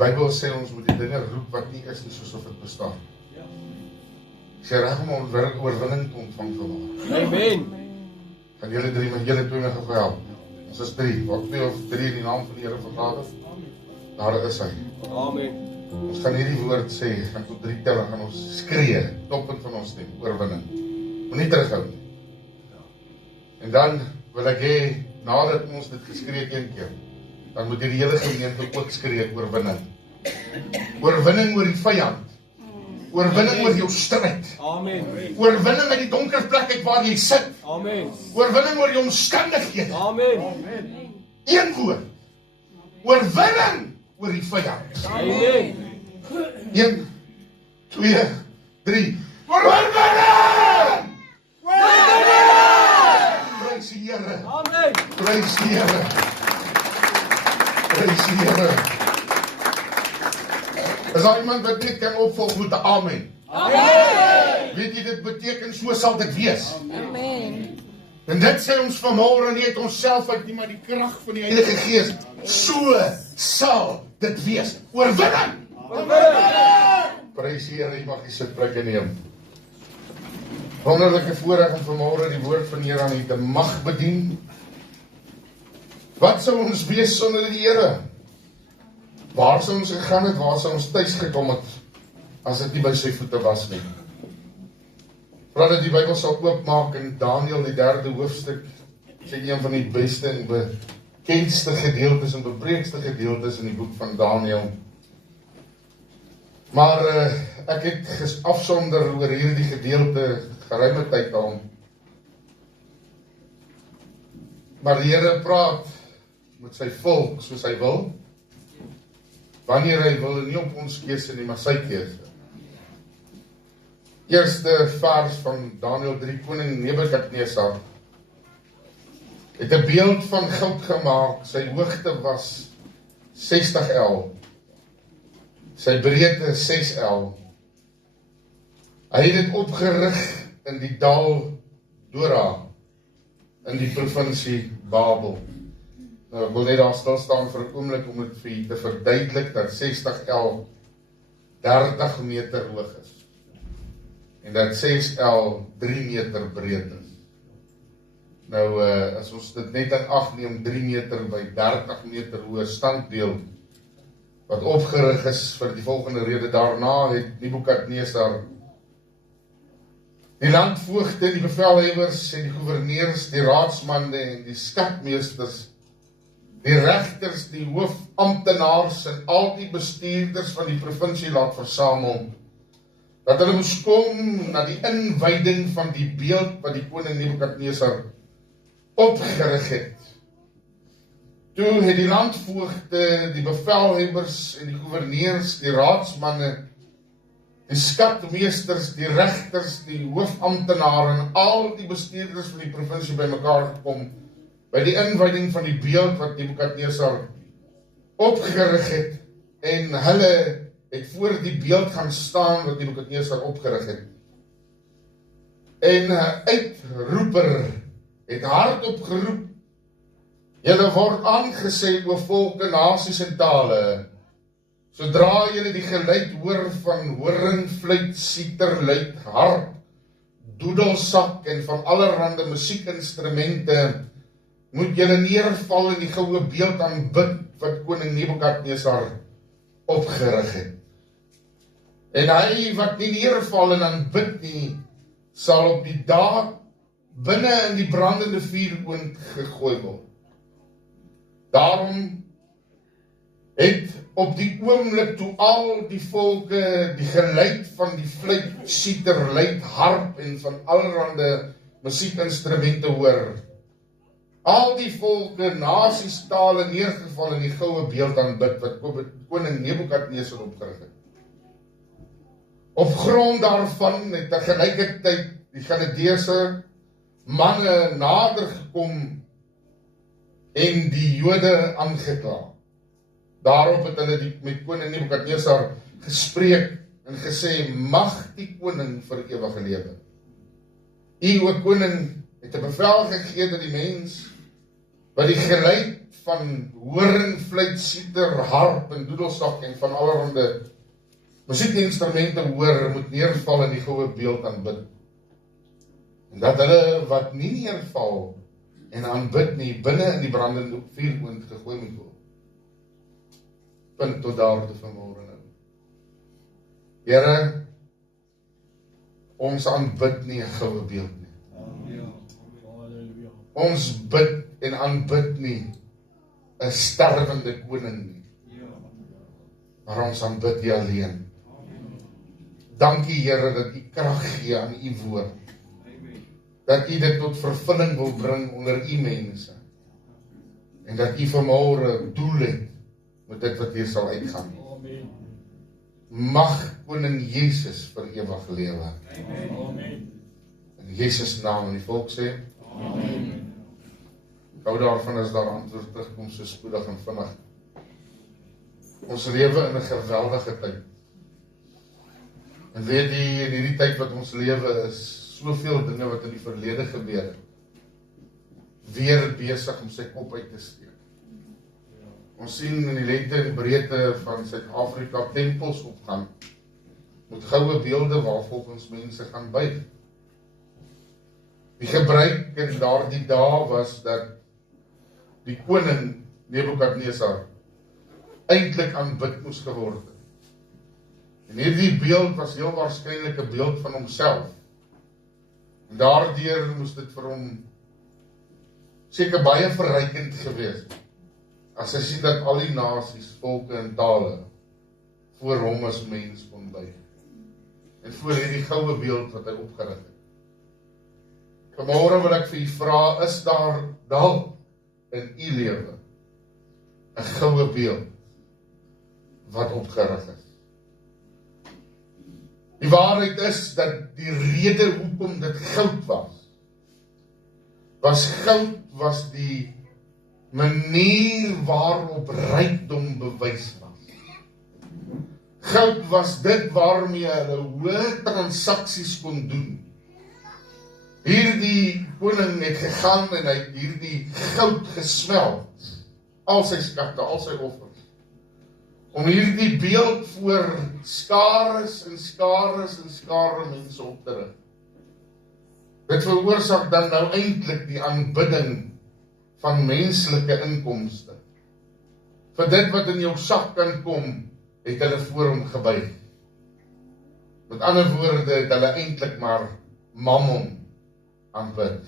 Bybel sê ons moet die dinge roep wat nie is nie soos of dit bestaan. Is jy reg om oorwinning te ontvang vandag? Amen. Kan julle 3 met julle 2 gou help? Ons is 3, wat 2 of 3 in die naam van die Here vergader. Daar is hy. Amen. Ons gaan hierdie woord sê, gaan tot 3 tel, gaan ons skree, toppunt van ons stem, oorwinning. Moenie terughou nie. En dan wil ek hê, nadat ons dit geskree het 1 keer, dan moet die hele gemeente ook skree oorwinning. Oorwinning oor die vyand. Oorwinning oor jou stryd. Amen. Oorwinning uit die donker plek uit waar jy sit. Amen. Oorwinning oor jou omstandighede. Amen. Een woord. Oorwinning oor die vyand. Amen. 1, 2, 3. Oorwinning! Prys die Here. Amen. Prys die Here. Prys die Here. Is daar iemand wat dit kan opvolg met 'n amen? Amen. Weet jy, dit beteken so sal dit wees. Amen. En dit sê ons vanmôre nie uit onsself uit nie, maar die krag van die Heilige Gees. So sal dit wees. Oorwinning! Prys die Here, jy mag die sitplekke neem. Wonderlike voorreg om vanmôre die woord van die Here aan u te mag bedien. Wat sou ons wees sonder die Here? Waar sou ons gegaan het, waar sou ons tuis gekom het, as dit nie by sy voete was nie? Vra dat die Bybel sal oopmaak in Daniël die 3de hoofstuk, sê een van die beste en bekendste gedeeltes en bepreekste gedeeltes in die boek van Daniël. Maar ek het afsonder oor hierdie gedeelte geruime tyd al. Maar die Here praat met sy volk soos hy wil. Wanneer hy wil, nie op ons keuse nie, maar sy keuse. Eerste vers van Daniël 3, koning Nebukadnesar het 'n beeld van goud gemaak. Sy hoogte was 60 el. Sy breedte 6 el. Hy het dit opgerig in die dal Dora, in die provinsie Babel. Nou, ek wil net daar stil staan vir 'n oomblik om dit vir u te verduidelik dat 60 el 30 meter hoog is. En dat 6 el 3 meter breed is. Nou, as ons dit net in ag neem, 3 meter by 30 meter hoë standbeeld, wat opgerig is vir die volgende rede. Daarna het Nebukadnesar die landvoogde, die bevelhebbers en die gouverneurs, die raadsmande en die skatmeesters, die regters, die hoofamptenaars en al die bestuurders van die provinsie laat versamel, dat hulle moes kom na die inwyding van die beeld wat die koning Nebukadnesar opgerig het. Toe het die landvoogde, die bevelhebbers en die gouverneurs, die raadsmanne, die skatmeesters, die regters, die hoofamptenare en al die bestuurders van die provinsie bymekaar gekom by die inwyding van die beeld wat Nebukadnesar opgerig het, en hulle het voor die beeld gaan staan wat Nebukadnesar opgerig het. En 'n uitroeper het hardop geroep: "Julle word aangesê o volke, nasies en tale, sodra julle die geluid hoor van horing, fluit, siter, luit, harp, doedelsak en van allerhande musiekinstrumente, moet julle neerval in die goue beeld aanbid wat koning Nebukadnesar opgerig het. En hy wat nie neerval en aanbid nie, sal op die dag binne in die brandende vuuroond gegooi word. Daarom het op die oomblik toe al die volke die geluid van die fluit, siter, luit, harp en van allerhande musiekinstrumente hoor, al die volke, nasies, tale neergeval in die goue beeld aanbid wat koning Nebukadnesar opgerig het. Op grond daarvan het tegelijkertyd die Galileëse manne nader gekom en die Jode aangekla. Daarop het hulle met koning Nebukadnesar gespreek en gesê: mag die koning vir ewige lewe. U, o koning, het 'n bevel gegee dat die mens wat die geluid van horing, fluit, siter, harp en doedelsak en van allerhande musiekinstrumente hoor, moet neerval in die goue beeld aanbid. En dat hulle wat nie neerval en aanbid nie, binne in die brandende vuuroond gegooi moet word. Punt tot daar te vanmôre nou. Here, ons aanbid nie 'n goue beeld nie. Ons bid en aanbid nie 'n sterwende koning nie. Maar ons aanbid U alleen. Dankie Here dat U krag gee aan U woord. Dat U dit tot vervulling wil bring onder U mense. En dat U vanmôre doel het met dit wat hier sal uitgaan. Mag koning Jesus vir ewig lewe. In Jesus naam en die volk sê. Hou daarvan as daar antwoord terugkom so spoedig en vinnig. Ons lewe in 'n geweldige tyd. En weet jy, in hierdie tyd wat ons lewe is soveel dinge wat in die verlede gebeur het, weer besig om sy kop uit te steek. Ons sien in die lengte en breedte van Suid-Afrika tempels opgaan, met goue beelde waar volgens mense gaan buig. Die gebruik in daardie dae was dat die koning Nebukadnesar eintlik aanbid moes geword het. En hierdie beeld was heel waarskynlik 'n beeld van homself. En daardeur moes dit vir hom seker baie verrykend gewees het, as hy sien dat al die nasies, volke en tale voor hom as mens kon buig. En voor hierdie goue beeld wat hy opgerig het. Vanmôre wil ek vir u vra, is daar dalk in u lewe 'n goue beeld wat opgerig is? Die waarheid is dat die rede hoekom dit goud was die manier waarop rykdom bewys was. Goud was dit waarmee hulle hoë transaksies kon doen. Hierdie koning het gegaan en hy het hierdie goud gesmelt, al sy skatte, al sy offers, om hierdie beeld voor skares en skare mense op te rig. Dit veroorsaak dan nou eintlik die aanbidding van menslike inkomste. Vir dit wat in jou sak kan kom, het hulle voor hom gebuig. Met ander woorde, het hulle eintlik maar mammon aanbid.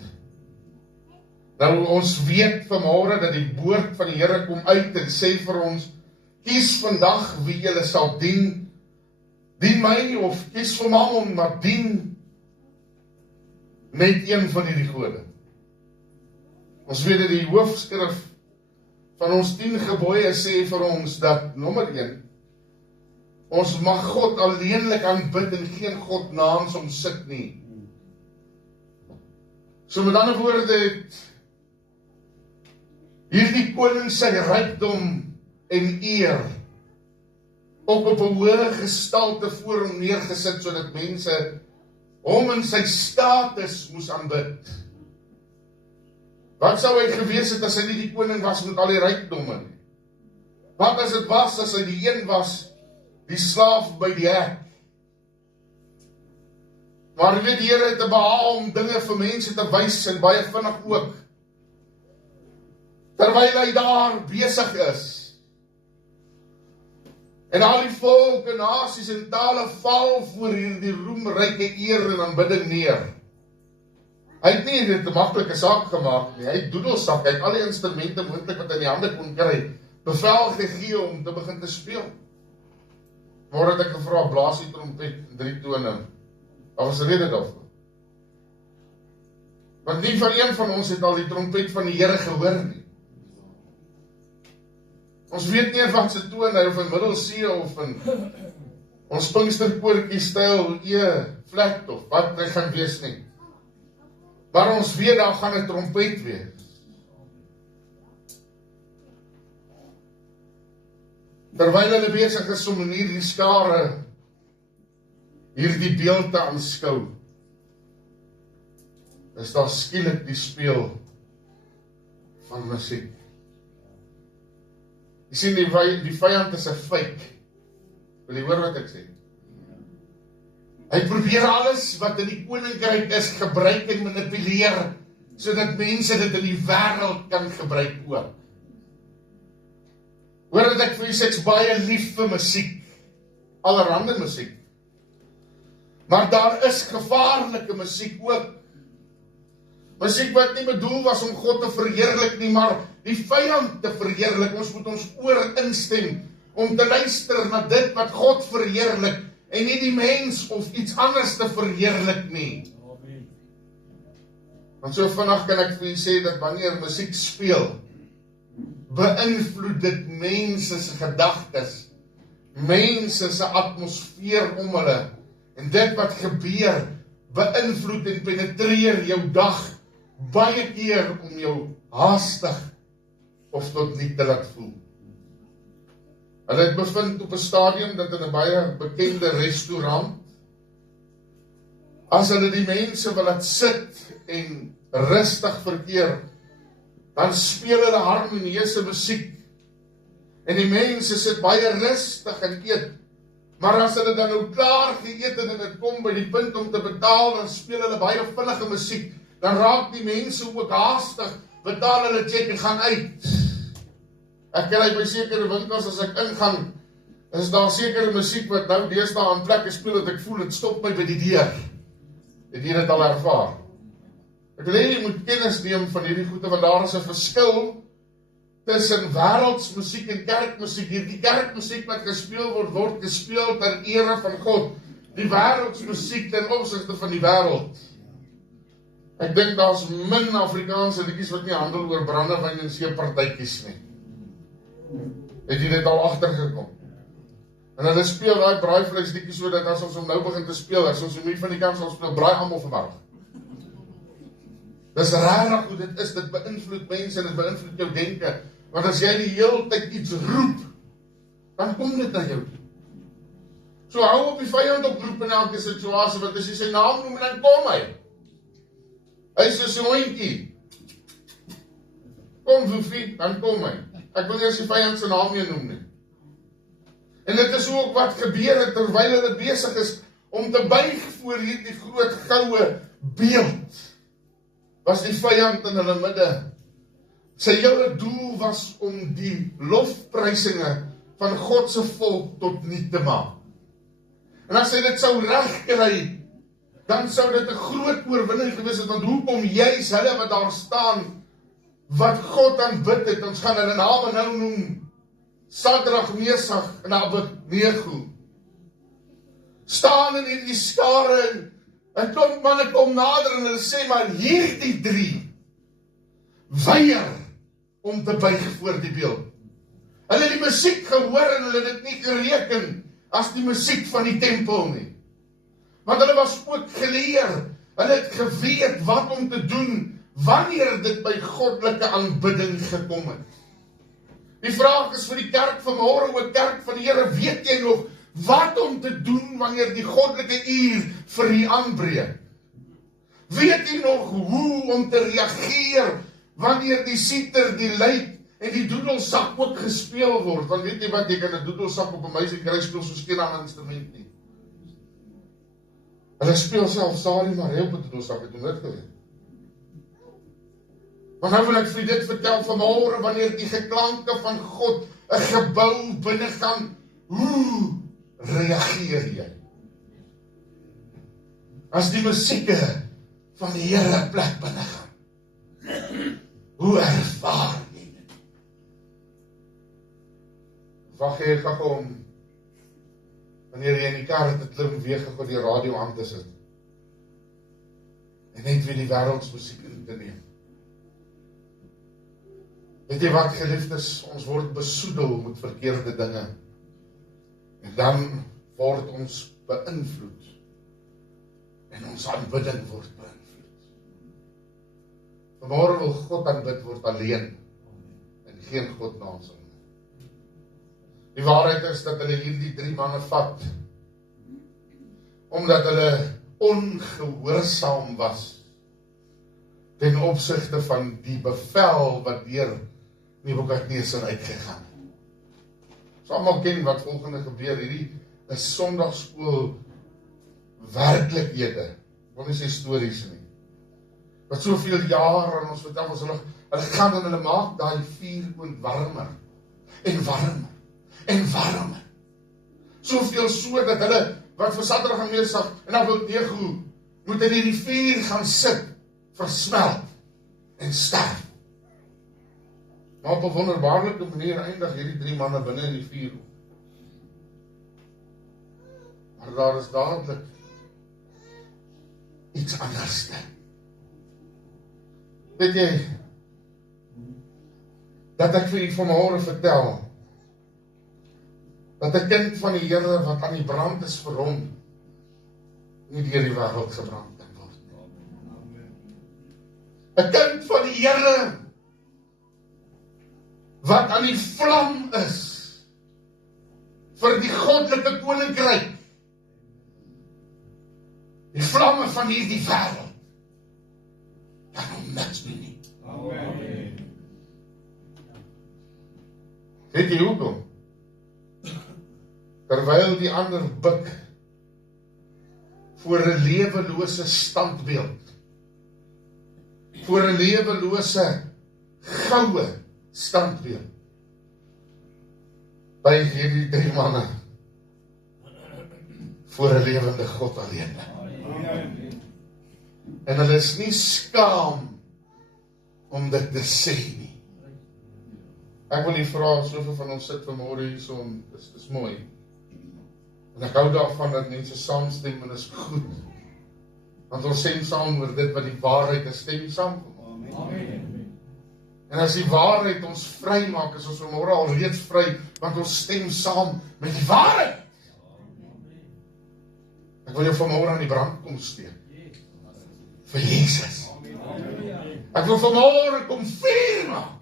Nou, ons weet vanmôre dat die woord van die Here kom uit en sê vir ons, kies vandag wie julle sal dien. Dien my of kies vir mammon, maar dien net een van hierdie gode. Ons weet dat die hoofskrif van ons 10 gebooie sê vir ons dat, nommer 1, ons mag God alleenlik aanbid en geen God naams hom sit nie. So met ander woorde, hierdie koning sy rykdom en eer ook op 'n hoë gestalte voor hom neergesit, sodat mense hom in sy status moes aanbid. Wat sou hy gewees het as hy nie die koning was met al die rykdomme nie? Wat as dit was as hy die een was, die slaaf by die hek? Maar jy weet, die Here het 'n behaal om dinge vir mense te wys en baie vinnig ook. Terwyl hy daar besig is. En al die volke, nasies en tale val voor hierdie roemryke eer en aanbidding neer. Hy het nie dit 'n maklike saak gemaak nie. Hy het doedelsak, hy het al die instrumente moontlik wat hy in die hande kon kry, bevel gegee om te begin te speel. Maar het ek gevra, blaas die trompet in 3 tone. Daar was 'n rede daarvoor. Want nie van een van ons het al die trompet van die Here gehoor nie. Ons weet nie van sy toon, of in middel C of in ons Pinksterkoortjie styl E-flat of wat hy gaan wees nie. Maar ons weet daar gaan 'n trompet wees. Terwyl hulle besig is om in hierdie skare hierdie beeld te aanskou, is daar skielik die speel van musiek. Jy sien, die vyand is 'n fake. Wil jy hoor wat ek sê? Hy probeer alles wat in die koninkryk is gebruik en manipuleer, sodat mense dit in die wêreld kan gebruik ook. Hoor dat ek vir julle sê, ek's baie lief vir musiek, allerhande musiek. Maar daar is gevaarlike musiek ook. Musiek wat nie bedoel was om God te verheerlik nie, maar die vyand te verheerlik. Ons moet ons oor instem om te luister na dit wat God verheerlik en nie die mens of iets anders te verheerlik nie. Amen. Want so vinnig kan ek vir julle sê dat wanneer musiek speel, beïnvloed dit mense se gedagtes, mense se atmosfeer om hulle, en dit wat gebeur, beïnvloed en penetreer jou dag, baie keer om jou haastig of tot nie te laat voel. Hulle het bevind op 'n stadium dat in 'n baie bekende restaurant, as hulle die mense wil laat sit en rustig verkeer, dan speel hulle harmonieuse musiek, en die mense sit baie rustig en eet, maar as hulle dan nou klaar geëet en dit kom by die punt om te betaal, dan speel hulle baie vinnige musiek, dan raak die mense ook haastig, betaal hulle check en gaan uit. Ek kry by sekere winkels, as ek ingaan, is daar sekere musiek wat nou deesdae aan plekke speel, dat ek voel, het stop my by die deur. Het jy dit al ervaar? Ek wil hê jy moet kennis neem van hierdie goede, want daar is 'n verskil tussen wêreldsmusiek en kerkmusiek. Die kerkmusiek wat gespeel word gespeel ter ere van God. Die wêreldsmusiek ten opsigte van die wêreld. Ek dink daar's min Afrikaanse liedjies wat nie handel oor brandewyn en seepartytjies nie. Het jy dit al agtergekom? En hulle speel daai braaivleisliedjies sodat as ons hom nou begin te speel, as ons hom hier van die kant sal speel, braai almal vanmiddag. Dis rarig hoe dit is, dit beïnvloed mense en dit beïnvloed jou denke. Want as jy die hele tyd iets roep, dan kom dit na jou toe. So hou op die vyand oproep in elke situasie, want as jy sy naam noem, dan kom hy. Hy is soos 'n hondjie. Kom Woefie, dan kom hy. Ek wil nie as die vyand sy naam nie noem nie. En dit is ook wat gebeur het terwyl hulle besig is om te buig voor hierdie groot goue beeld. Was die vyand in hulle midde. Sy hele doel was om die lofprysinge van God se volk tot niet te maak. En as hy dit sou regkry, dan sou dit 'n groot oorwinning gewees het, want hoekom juis hulle wat daar staan, wat God aanbid het, ons gaan hulle name nou noem, Sadrag, Mesach en Abednego, staan in hierdie skare, en klomp manne kom nader en hulle sê, maar hierdie 3 weier om te buig voor die beeld. Hulle het die musiek gehoor en hulle het dit nie gereken as die musiek van die tempel nie. Want hulle was ook geleer, hulle het geweet wat om te doen wanneer dit by goddelike aanbidding gekom het. Die vraag is vir die kerk vanmôre, ook kerk van die Here, weet jy nog wat om te doen wanneer die goddelike uur vir u aanbreek? Weet jy nog hoe om te reageer wanneer die siter, die luit en die doedelsak ook gespeel word? Want weet jy wat, jy kan 'n doedelsak op 'n meisie kry, speel soos geen ander instrument nie. Hulle speel self Sarie maar op 'n doedelsak, het hom net geweet. Maar nou wil ek vir dit vertel vanmôre, wanneer die geklanke van God 'n gebou binne gaan, hoe reageer jy? As die musieke van die Here plek binne gaan, hoe ervaar jy dit? Wag jy gou om, wanneer jy in die kar het, klim weer gou die radio aan te sit, en net weer die wêreldsmusiek in te neem. Weet jy wat, geliefdes, ons word besoedel met verkeerde dinge, en dan word ons beïnvloed, en ons aanbidding word beïnvloed. Vanmôre wil God aanbid word alleen, en geen God na ons hom. Die waarheid is dat hulle hierdie 3 manne vat, omdat hulle ongehoorsaam was, ten opsigte van die bevel wat deur Nebukadneser uitgegaan het. Ons almal ken wat volgende gebeur, hierdie is Sondagskool werklikhede, ek wil nie sê stories nie, wat soveel jare aan ons vertel, hulle gaan en hulle maak daai vuurkoond warmer, en warmer, en warmer, soveel so dat hulle, wat vir Sadrag en Mesach en Abednego, moet in hierdie vuur gaan sit, versmelt, en sterf. Maar op 'n wonderbaarlike manier eindig hierdie 3 manne binne in die vuur. Maar daar is dadelik iets anders. Weet jy, dat ek vir u vanmôre vertel, dat 'n kind van die Here wat aan die brand is vir hom, nie deur die wêreld gebrand kan word nie. 'n kind van die Here wat aan die vlam is vir die goddelike koninkryk. Die vlamme van hierdie wêreld kan hom niks doen nie. Amen. Weet jy hoekom? Terwyl die ander buk voor 'n lewelose standbeeld, voor 'n lewelose goue standbeeld, by hierdie 3 manne voor 'n lewende God alleen. En hulle is nie skaam om dit te sê nie. Ek wil nie vra, soveel van ons sit vanmôre hier so, dis mooi. En ek hou daarvan dat mense saamstem en is goed. Want ons stem saam oor dit wat die waarheid is, stem saam. Amen. En as die waarheid ons vry maak, is ons vanmôre al reeds vry, want ons stem saam met die waarheid. Ek wil jou vanmôre aan die brand kom steek. Vir Jesus. Ek wil vanmôre kom vuur maak.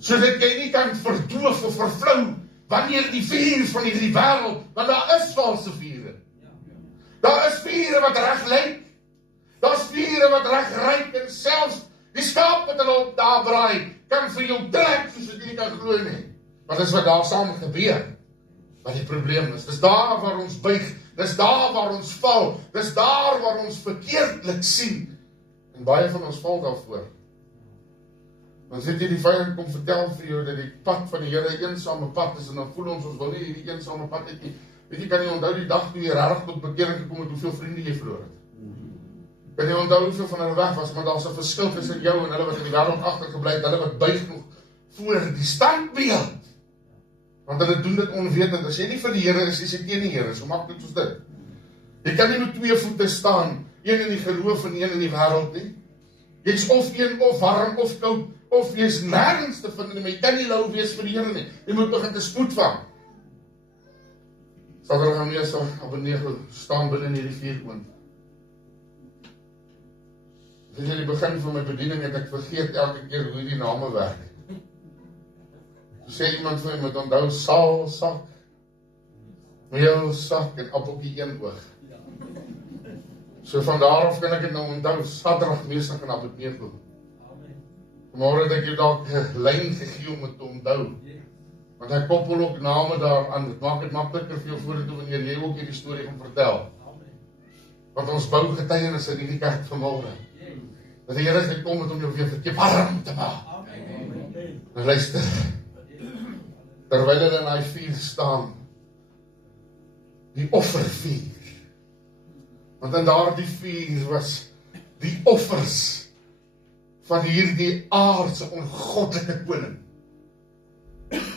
Sodat jy nie kan verdoof of vervlou wanneer die vuur van hierdie wêreld, want daar is valse vure. Daar is vure wat reg lyk. Daar's vure wat reg ryk en selfs die skaap wat hulle op daar braai, kan vir jou trek soos wat jy nie kan glo nie. Maar dis wat daar saam gebeur. Wat die probleem is. Dis daar waar ons buig, dis daar waar ons val, dis daar waar ons verkeerdelik sien. En baie van ons val daarvoor. Dan weet jy, die vyand kom vertel vir jou dat die pad van die Here 'n eensame pad is, en dan voel ons wil nie hierdie eensame pad het nie. Weet jy, kan jy onthou die dag toe jy regtig tot bekering gekom het, hoeveel vriende jy verloor het? Kan jy onthou hoeveel van hulle weg was, maar daar's 'n verskil tussen jou en hulle wat in die wêreld agtergebly het, hulle wat buig nog voor die standbeeld. Want hulle doen dit onwetend. As jy nie vir die Here is, is jy teen die Here. So maklik soos dit. Jy kan nie met 2 voete staan, een in die geloof en een in die wêreld nie. Jy's of een of warm of koud, of jy's nêrens te vind nie, maar jy kan nie lou wees vir die Here nie. Jy moet begin te spoed vang. Sadrag en Mesach, Abednego staan binne in hierdie vuurkoond. Dit is die begin van my bediening, het ek vergeet elke keer hoe die name werk. Sê iemand vir my, moet onthou saal, sak, meel, sak en appeltjie 1 oog. So van daar af kan ek dit nou onthou, Sadrag, Mesach en Abednego. Vanmôre het ek jou dalk 'n lyn gegee om dit te onthou. Want hy koppel ook name daaraan, dit maak dit makliker vir jou vorentoe wanneer jy ook hierdie storie gaan vertel. Want ons bou getuienis in hierdie kerk vanmôre. Dat die Here gekom het om jou weer verkeer warm te maak. En luister, terwyl hulle in daai vuur staan, die offervuur, want in daardie vuur was die offers van hierdie aardse ongoddelike koning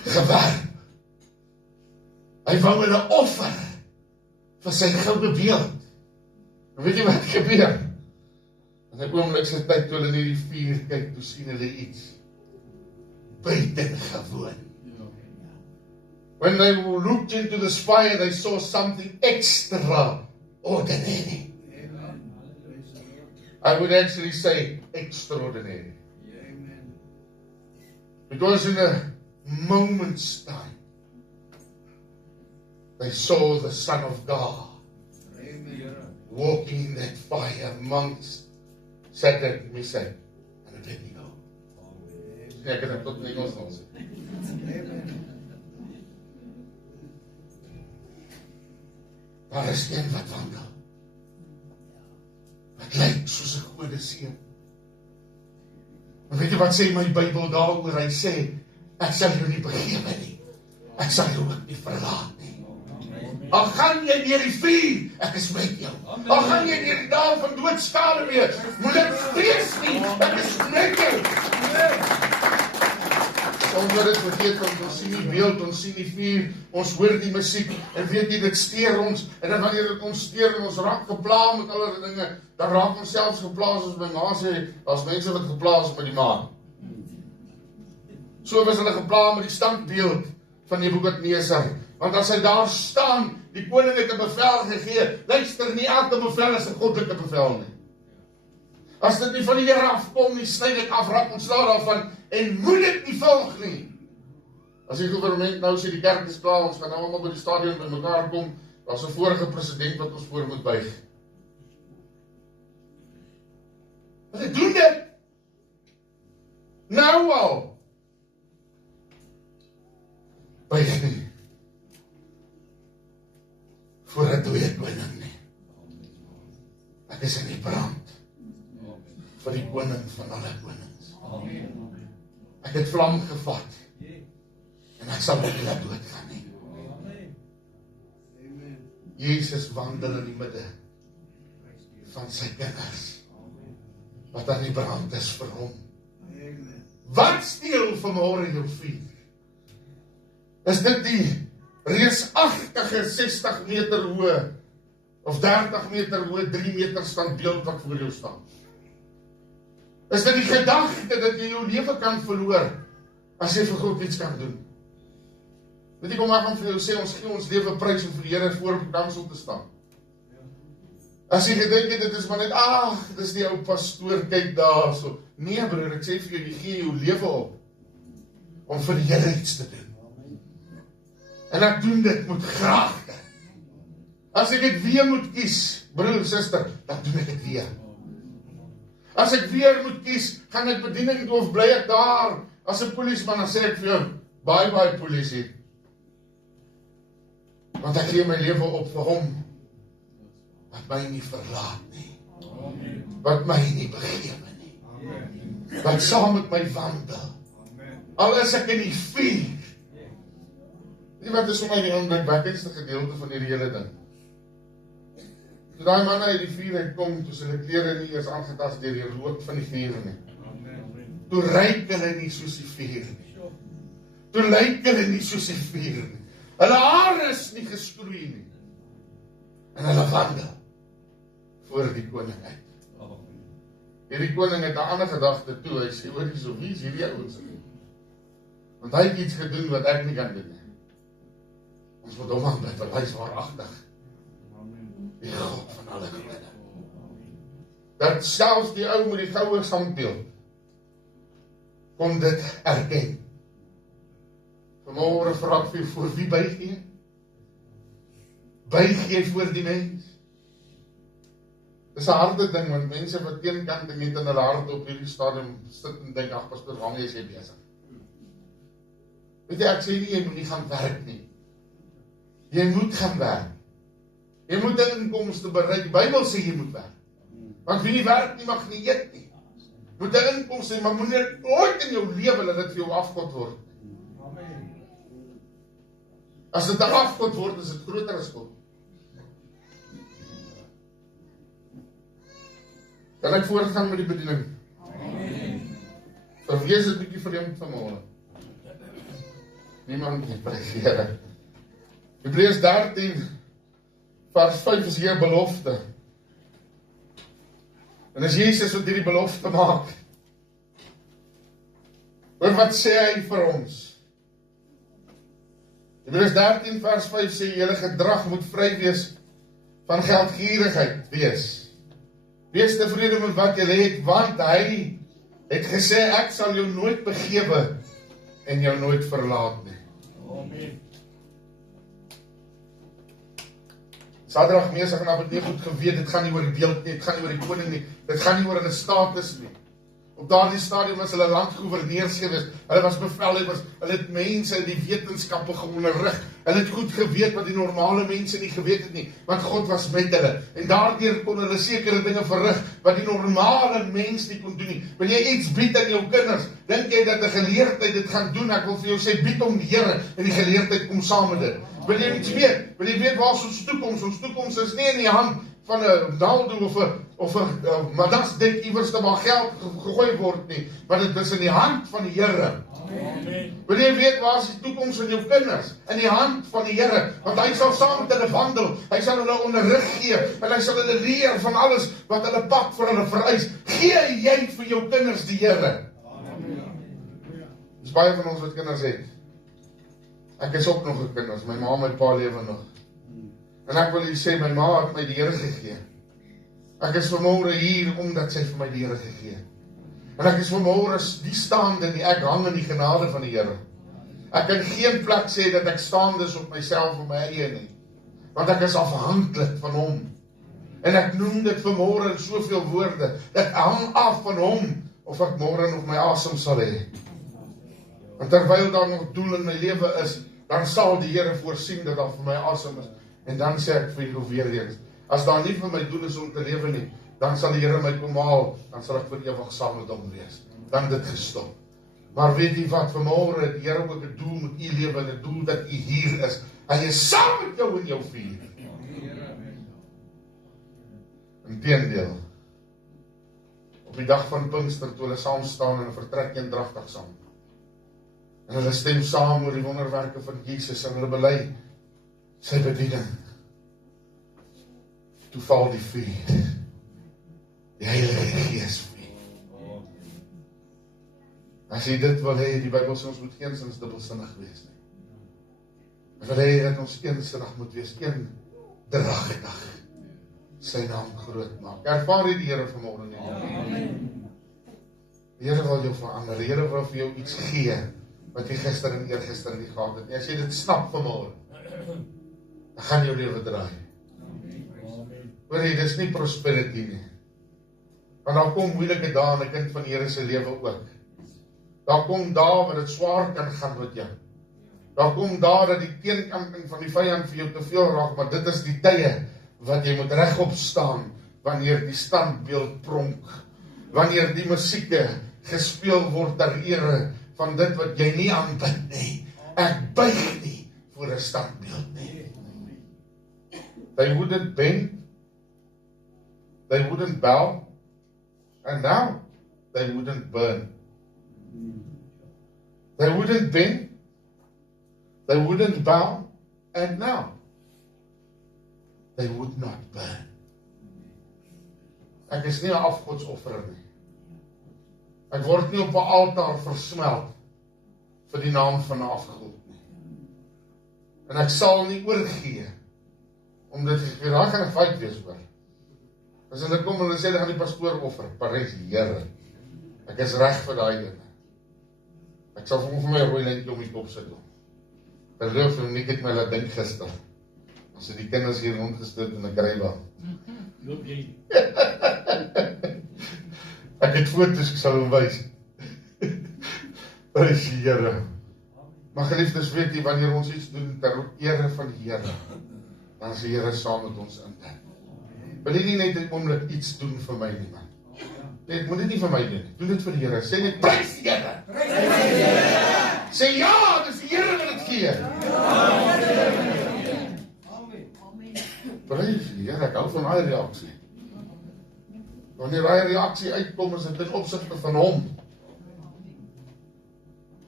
gewerp. Hy wou hulle offer vir sy goue beeld. En weet jy wat gebeur? In 'n oomlikse tyd toe hulle in die vuur kyk, toe sien hulle iets buitengewoon. When they looked into the fire, they saw something extraordinary. I would actually say extraordinary. Because in a moment's time, they saw the Son of God walking in that fire amongst sê ek my sê, en ek weet nie nou. Ek het dit tot in Engels al sê. Daar is een wat wandel. Wat lyk soos 'n gode seun. En weet jy wat sê my Bybel daaroor? Hy sê, ek sal jou nie begewe nie. Ek sal jou ook nie verlaat nie. Al gaan jy deur die vuur, ek is met jou. Al gaan jy deur die dal van doodskade weer, moet ek vrees nie, ek is met jou. Omdat dit vergeet, want ons sien die beeld, ons sien die vuur, ons hoor die musiek, en weet jy, dit steur ons, en dan wanneer dit ons steur, en ons raak gepla met allerlei dinge, dan raak ons selfs gepla, soos my ma sê, as mense wat gepla is met die maan. So was hulle gepla met die standbeeld van Nebukadnesar, want as hy daar staan, die koning het 'n bevel gegee, luister, nie elke bevel is 'n goddelike bevel nie. As dit nie van die Here afkom nie, sny dit af, raak ontslae daarvan, en moet dit nie volg nie. As die gouvernement nou sê, die kerk is klaar, ons gaan nou allemaal by die stadion by mekaar kom, daar is 'n vorige president wat ons voor moet buig. Hulle doen dit. Nou al. Buig nie. Voor 'n dooie koning nie. Ek is in die brand. Vir die koning van alle konings. Ek het vlam gevat. En ek sal nie laat doodgaan nie. Jesus wandel in die midde van sy kinders. Wat aan die brand is vir hom. Wat steel vanmôre jou vuur? Is dit die reusagtige 60 meter hoë of 30 meter hoë 3 meter standbeeld wat voor jou staan? Is dit die gedagte dat jy jou lewe kan verloor as jy vir God iets kan doen? Weet jy, kom maar gaan vir jou sê, ons gee ons lewe prys om vir die Here voor op die dansel te staan. As jy gedink het, dit is maar net, dit is die ou pastoor, kyk daar so. Nee broer, ek sê vir jou, jy gee jou lewe op om vir die Here iets te doen. En ek doen dit met graagte. As ek dit weer moet kies, broer, suster, dan doen ek dit weer. As ek weer moet kies, gaan ek bediening toe of bly ek daar, as 'n polisieman, dan sê ek vir jou, bye polisie. Want ek gee my lewe op vir hom, wat my nie verlaat nie, wat my nie begewe nie, wat saam met my wandel, al is ek in die vuur. Weet jy wat is vir my die indrukwekkendste gedeelte van hierdie hele ding? Toe daai manne uit die vuur uitkom, toe hulle klere nie eers aangetast deur die rook van die vuur nie. Toe ryk hulle nie soos die vuur nie. Toe lyk hulle nie soos die vuur nie. Hulle hare is nie geskroei nie. En hulle wandel voor die koning uit. Hierdie koning het 'n ander gedagte toe, hy sê, hoor hierso, wie is hierdie ouens? Want hy het iets gedoen wat ek nie kan doen nie. Ons moet hom aanbid, want hy is waaragtig. Die God van alle gode. Dat selfs die ou met die goue standbeeld kon dit erken. Vanmôre vra ek vir jou, voor wie buig jy? Buig jy voor die mens? Dis 'n harde ding, want mense wat teenkanting het in hulle hart op hierdie stadium sit en dink, ag pastoor, waarmee is jy besig? Weet jy, ek sê nie, jy moet nie gaan werk nie. Jy moet gaan werk. Jy moet 'n inkomste bereik. Die Bybel sê jy moet werk. Want wie nie werk nie, mag nie eet nie. Moet 'n inkomste, maar moet nie ooit in jou lewe dat dit vir jou afgod word. As dit 'n afgod word, is dit groter as God. Kan ek voortgaan met die bediening? Verwees dit bietjie vreemd vanmôre. Niemand nie, prys die Here. Hebreërs 13 vers 5 is hier 'n belofte. En as Jesus wat hierdie belofte maak, hoor wat sê hy vir ons? Hebreërs 13 vers 5 sê, julle gedrag moet vry wees van geldgierigheid wees. Wees tevrede met wat jy het, want hy het gesê, ek sal jou nooit begewe en jou nooit verlaat nie. Amen. Sadrag, Mesach en Abednego het geweet, dit gaan nie oor die beeld nie, dit gaan nie oor die koning nie, dit gaan nie oor hulle status nie. Op daardie stadium was hulle landgouverneurs gewees, hulle was bevelhebbers, hulle het mense in die wetenskappe geonderrig, hulle het goed geweet wat die normale mense nie geweet het nie, want God was met hulle, en daardeur kon hulle sekere dinge verrig, wat die normale mens nie kon doen nie. Wil jy iets bied aan jou kinders, dink jy dat 'n geleerdheid dit gaan doen? Ek wil vir jou sê, bied om die Here, en die geleerdheid kom saam met dit. Wil jy iets weet? Wil jy weet waar is ons toekoms? Ons toekoms is nie in die hand van 'n Naldo of 'n Madas-dek iewers waar geld gegooi word nie, maar dit is in die hand van die Here. Amen. Wil jy weet waar is die toekoms van jou kinders? In die hand van die Here, want hy sal saam met hulle wandel, hy sal hulle onderrig gee, en hy sal hulle leer van alles wat hulle pad vir hulle vereis. Gee jy vir jou kinders die Here? Dis baie van ons wat kinders het. Ek is ook nog 'n kinders, my ma en my pa lewe nog. En ek wil u sê, my ma het my die Here gegee. Ek is vanmôre hier, omdat sy vir my die Here gegee. En ek is vanmôre die staande nie, ek hang in die genade van die Here. Ek kan geen plek sê dat ek staande is op myself of my eie nie. Want ek is afhanklik van hom. En ek noem dit vanmôre in soveel woorde, ek hang af van hom, of ek môre nog my asem sal hê. En terwyl daar nog doel in my lewe is, dan sal die Here voorsien dat daar vir my asem is. En dan sê ek vir jou weer eens, as daar nie vir my doel is om te lewe nie, dan sal die Here my kom haal, dan sal ek vir ewig saam met hom wees. Dan dit gestop. Maar weet jy wat, vanmôre het die Here ook 'n doel met u lewe, en 'n doel dat u hier is. Hy is saam met jou in jou vuur. Inteendeel, op die dag van Pinkster, toe hulle saam staan en vertrek eendragtig saam. En hulle stem saam oor die wonderwerke van Jesus, en hulle bely sy bediening. Toe val die vuur. Die Heilige Gees vuur. As jy dit wil hê, die Bybel sê ons moet geensins dubbelsinnig wees nie. Ek wil hê dat ons eensinnig moet wees, eendragtig sy naam groot maak. Ervaar jy die Here vanmôre nie? Amen. Die Here wil jou verander, die Here wil vir jou iets gee, wat jy gister en eergister nie gehad het nie. As jy dit snap vanmôre, dan gaan jou lewe draai. Hoor jy, dis nie prosperity nie. Want daar kom moeilike dae in 'n kind van die Here se lewe ook. Daar kom dae wat dit swaar kan gaan met jou. Daar kom dae dat die teenkanting van die vyand vir jou te veel raak, maar dit is die tye wat jy moet regop staan, wanneer die standbeeld pronk, wanneer die musieke gespeel word ter ere van dit wat jy nie aanbid nie. Ek buig nie voor 'n standbeeld nie. They wouldn't bend, they wouldn't bow, and now they wouldn't burn. They wouldn't bend, they wouldn't bow, and now they would not burn. Ek is nie 'n afgodsoffer nie. Ek word nie op 'n altaar versmelt vir die naam van 'n afgod nie. En ek sal nie oorgee, omdat ek daar gaan 'n fight wees oor. As hulle kom en hulle sê, hulle gaan die pastoor offer, Parys, Here, ek is reg vir daai ding. Ek sal vir my rooi lintjie om die kop sit. Geloof my, ek het my laat dink gister. As die kinders hier rondgestoot in 'n grybaan. Loop jy. Ek het foto's, ek sal hom wys. Parys, Here. Maar geliefdes, weet jy, wanneer ons iets doen ter ere van die Here, dan is die Here saam met ons in dit. Wil jy nie net 'n oomblik iets doen vir my nie, man? Nee, moet dit nie vir my doen. Doen dit vir die Here. Sê net, prys die Here. Sê ja, dis die Here wat dit gee. Prys die Here, ek hou van daai reaksie. Wanneer daai reaksie uitkom, is dit in opsigte van hom.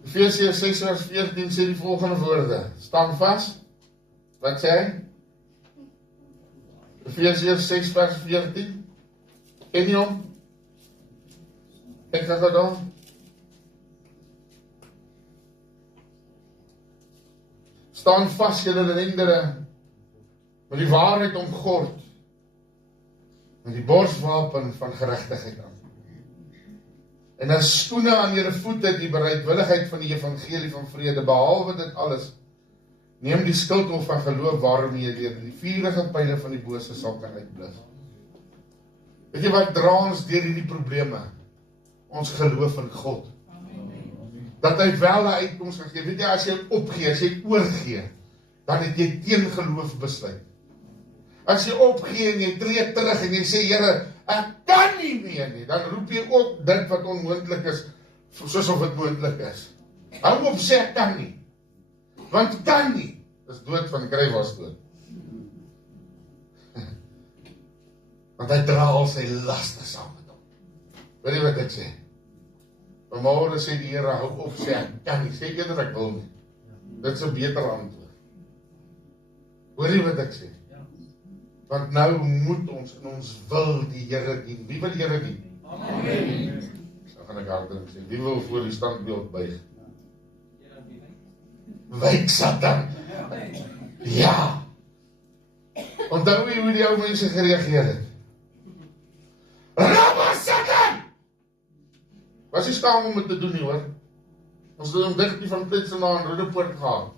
Efesiërs 6:14 sê die volgende woorde. Staan vas. Wat sê hy? Efesiërs 6:14. Ken jy hom? Ek gaan daar. Staan vas, julle lendere, met die waarheid omgord, met die borswapen van geregtigheid aan. En as skoene aan julle voete die bereidwilligheid van die evangelie van vrede, behalwe dit alles, Neem die skuld op van geloof waarom jy deur die vurige pyle van die bose sal kan uitblus. Weet jy wat dra ons deur hierdie probleme? Ons geloof in God. Dat hy wel 'n uitkoms gaan gee. Weet jy, as jy opgee, as jy oorgee, dan het jy teen geloof besluit. As jy opgee en jy tree terug en jy sê, Here, ek kan nie meer nie, dan roep jy ook dit wat onmoontlik is, soos of dit moontlik is. Hou op sê ek kan nie. Want kan nie, is dood van kry was dood. Want hy dra al sy laste saam met hom. Weet jy wat ek sê? Vanmôre sê die Here, hou op sê ek kan nie, sê eerder ek wil nie. Dit is 'n beter antwoord. Hoor jy wat ek sê? Want nou moet ons en ons wil die Here dien. Wie wil die Here dien? Amen. So gaan ek hardelik sê, wie wil voor die standbeeld buig? Wyk Satan. Ja. Onthou jy hoe die ou mense gereageer het? Rabba Satan! Was jy skaam om dit te doen nie, hoor? Ons het hom dicht van Plitsenaar en Rodepoort gehad.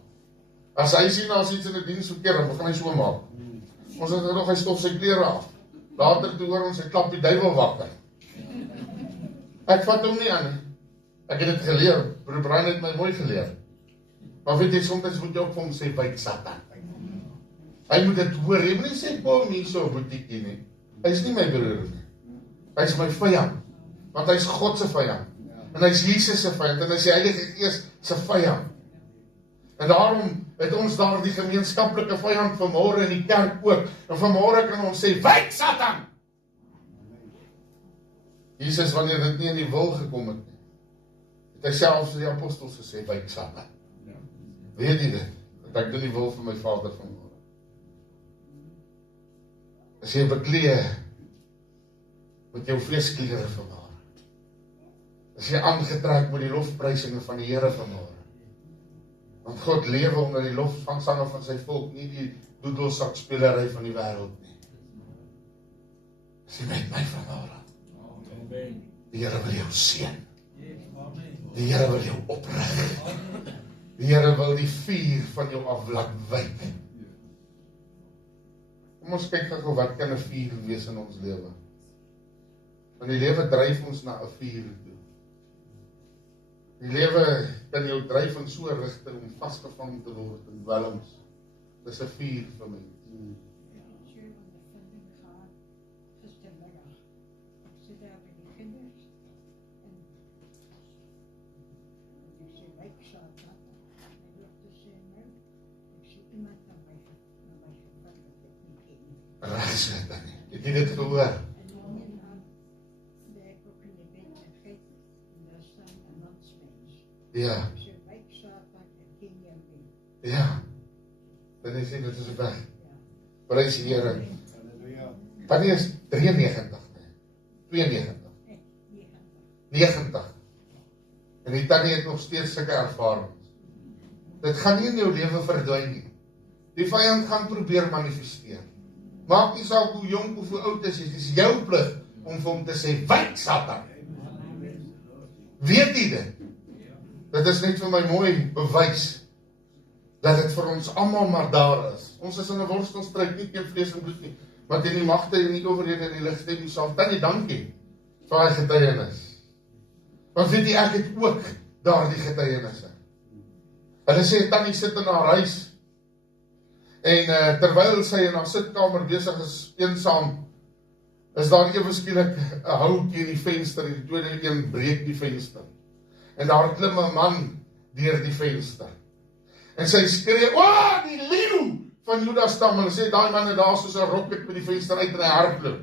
As hy sien as iets in die diens verkeer, dan gaan hy so maak. Ons het nog, hy stof sy klere af. Later toe hoor ons, hy klap die duivel wakker. Ek vat hom nie aan nie. Ek het dit geleer. Broer Brian het my mooi geleer. Maar weet jy, soms moet jy ook vir hom sê, wyk Satan. Hy moet dit hoor. Hy moet nie sê, kom nie so boetiekie nie. Hy is nie my broer nie. Hy is my vyand. Want hy is God se vyand. En hy is Jesus se vyand. En hy is die Heilige Gees se vyand. En daarom het ons daar die gemeenskaplike vyand vanmôre in die kerk ook. En vanmôre kan ons sê, wyk Satan! Jesus, wanneer dit nie in die wil gekom het nie, het hy selfs die apostels gesê, wyk Satan. Weet jy dit? Dat ek doen die wil van my Vader vanmôre. As jy beklee met jou vleesklere vanmôre. As jy aangetrek met die lofprysinge van die Here vanmôre. Want God lewe onder die lofsange van sy volk, nie die doedelsakspelerij van die wêreld nie. As jy met my vanmôre. Die Here wil jou seën. Die Here wil jou oprig. Die Here wil die vuur van jou af laat wyk. Kom ons kyk gou wat kan 'n vuur wees in ons lewe. Want die lewe dryf ons na 'n vuur toe. Die lewe kan jou dryf in so 'n rigting om vasgevang te word in dwelms. Dis 'n vuur vir my. Recht dan nie. Het jy dit gehoor? Ja. Ja. Dan is dit is weg. Prys die Here. Wanneer is 93? 92. 90. En die tannie het nog steeds sulke ervarings. Dit gaan nie in jou lewe verdwyn nie. Die vyand gaan probeer manifesteer. Maak nie saak hoe jong of hoe oud is, dit is jou plig om vir hom te sê, wyk Satan. Weet jy dit? Dit is net vir my mooi bewys dat dit vir ons almal maar daar is. Ons is in 'n worstelstryd, nie teen vlees en bloed nie, maar teen die magte en die owerhede en die ligste self. Tannie, dankie vir daai getuienis. Want weet jy, ek het ook daardie getuienisse. Hulle sê tannie sit in haar huis en terwyl sy in haar sitkamer besig is eensaam, is daar ewe skielik 'n houtjie in die venster en die tweede een breek die venster. En daar klim 'n man deur die venster. En sy skree, "O, die leeu van Juda stam." Hulle sê daai man het daar soos 'n roket by die venster uit en hy hardloop.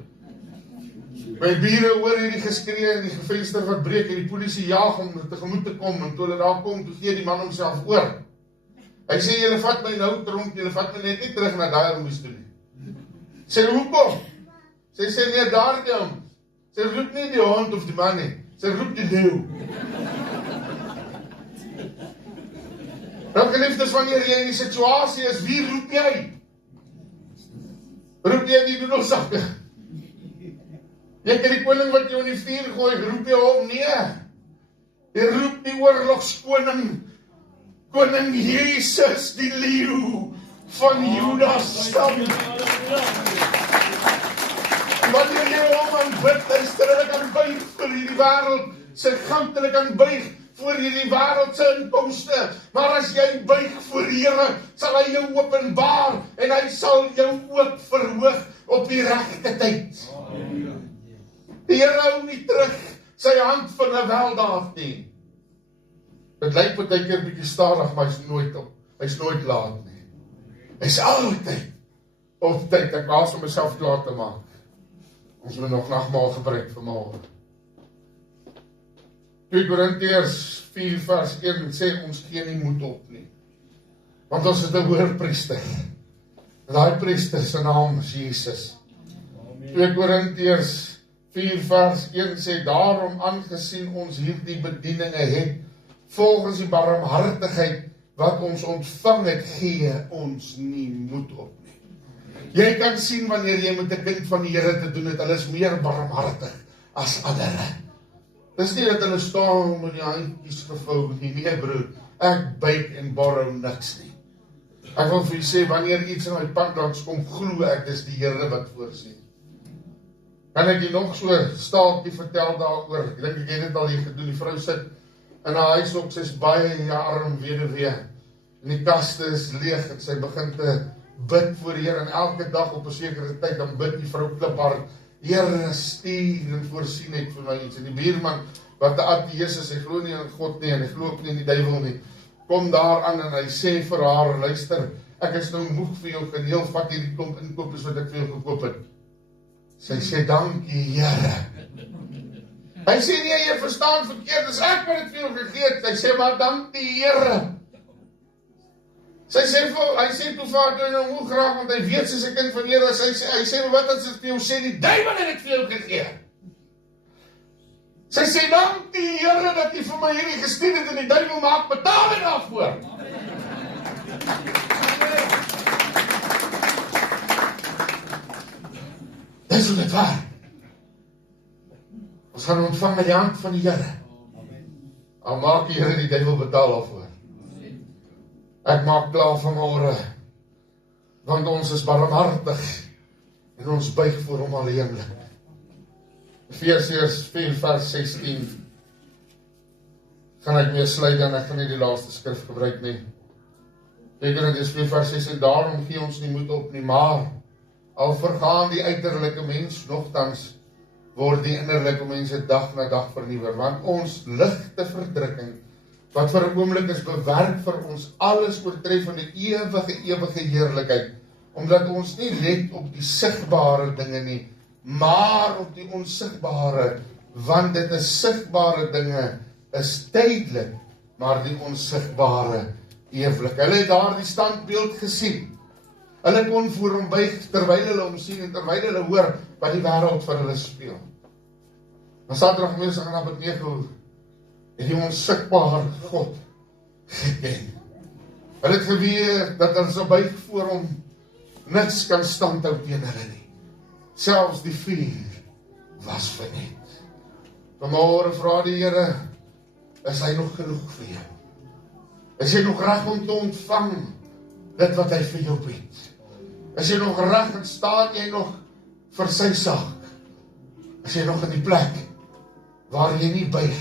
My bure hoor hierdie geskree en die venster wat breek en die polisie jaag om tegemoet te kom. En toe hulle daar kom, toe gee die man homself oor. Hy sê, "Julle vat my nou tronk, julle vat my net nie terug na daai moes toe nie." Sê, "Hoekom?" Sy sê, "Nee, daar die hond." Sy roep nie die hond of die man nie. Sy roep die leeu. Nou geliefdes, wanneer jy in die situasie is, wie roep jy? Roep jy die doedelsakke? Jy kan die koning wat jou in die vuur gooi, roep jy hom? Nee. Jy roep die oorlogskoning. Koning Jesus, die leeu van Judas stam. Wanneer jy hom aanbid, luister, hulle kan buig vir hierdie wêreld se geld, hulle kan buig vir hierdie wêreld se inkomste, maar as jy buig voor die Here, sal hy jou openbaar en hy sal jou ook verhoog op die regte tyd. Die Here hou nie terug sy hand van 'n weldaad nie. Dit lyk partykeer bietjie stadig, maar hy's nooit laat nie. Hy's altyd op tyd. Ek haas om myself klaar te maak. Ons moet nog nagmaal gebruik vanmôre. 2 Korintiërs 4 vers 1 sê ons gee nie moed op nie. Want ons het 'n hoërpriester. Daai priester se naam is Jesus. 2 Korintiërs 4 vers 1 sê daarom aangesien ons hierdie bedieninge het volgens die barmhartigheid wat ons ontvang het, gee ons nie moed op nie. Jy kan sien wanneer jy met 'n kind van die Here te doen het, hulle is meer barmhartig as ander. Dis nie dat hulle staan met die handjies gevou nie, nee broer, ek byt en borrow niks nie. Ek wil vir julle sê, wanneer iets in my pad langs kom, glo ek, dis die Here wat voorsien. Kan ek jy nog so staaltjie vertel daaroor? Ek dink ek het dit al hier gedoen, die vrou sit in haar huis op, sy is baie arm weduwee, en die kaste is leeg, en sy begin te bid voor die Here, en elke dag op 'n sekere tyd, dan bid die vrou kliphard, Here, stuur en voorsien net vir my iets. En die buurman, wat 'n ateïs is, hy glo nie in God nie, en hy glo ook nie in die duiwel nie, kom daar aan en hy sê vir haar, luister, ek is nou moeg vir jou geneel, vat hierdie klomp inkopies wat ek vir jou gekoop het. Sy sê, dankie Here. Hy sê nee, jy verstaan verkeerd, dis ek wat dit vir jou gegee het. Hy sê, maar dankie Here. Hy sê toe vaak hy nou moeg graag, want hy weet sy is 'n kind van Here. Hy sê, wat as ek vir jou sê, die duiwel het dit vir jou gegee. Sy sê, dankie Here dat jy vir my hierdie gestuur het en die duiwel maak betaling daarvoor. Dis hoe dit waar. Ons gaan ontvang met die hand van die Here. Al maak die Here die duiwel betaal daarvoor. Ek maak klaar vanmôre, want ons is barmhartig en ons buig voor hom alleenlik. Efesiërs 4 vers 16 gaan ek mee sluit en ek gaan nie die laaste skrif gebruik nie. Korintiërs 4 vers 16, daarom gee ons nie moed op nie, maar al vergaan die uiterlike mens, nogtans word die innerlike mense dag na dag vernuwer, want ons ligte verdrukking wat vir 'n oomblik is bewerk vir ons alles oortreffende ewige heerlikheid, omdat ons nie let op die sigbare dinge nie, maar op die onsigbare, want dit is sigbare dinge, is tydelik, maar die onsigbare ewig. Hulle het daar die standbeeld gesien. Hulle kon voor hom buig, terwyl hulle hom sien, en terwyl hulle hoor, wat die wêreld vir hulle speel. Maar Saterdag mense gaan op het 9 het die onsigbare God geken. Hulle het geweet dat hulle so buig voor hom niks kan standhou teen hulle nie. Selfs die vuur was vernet. Vanmôre vra die Here, is hy nog genoeg vir jou? Is jy nog reg om te ontvang dit wat hy vir jou bied? Is jy nog reg en staan jy nog vir sy saak? Is jy nog in die plek waar jy nie buig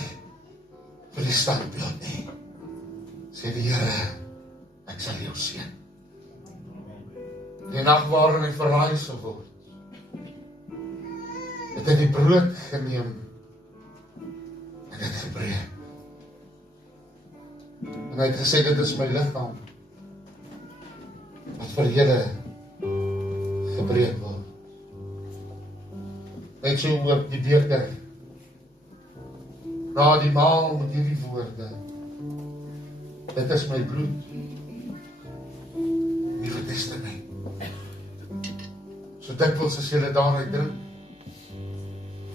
vir die standbeeld nie? Sê die Here, ek sal jou seën. Die nag waarin hy verraai sal word, het hy die brood geneem en het gebreek. En hy het gesê, dit is my liggaam wat vir julle gebreek word. Net so ook die beker na die maal met hierdie woorde, dit is my bloed, Nuwe Testament. So dikwels as julle daaruit drink,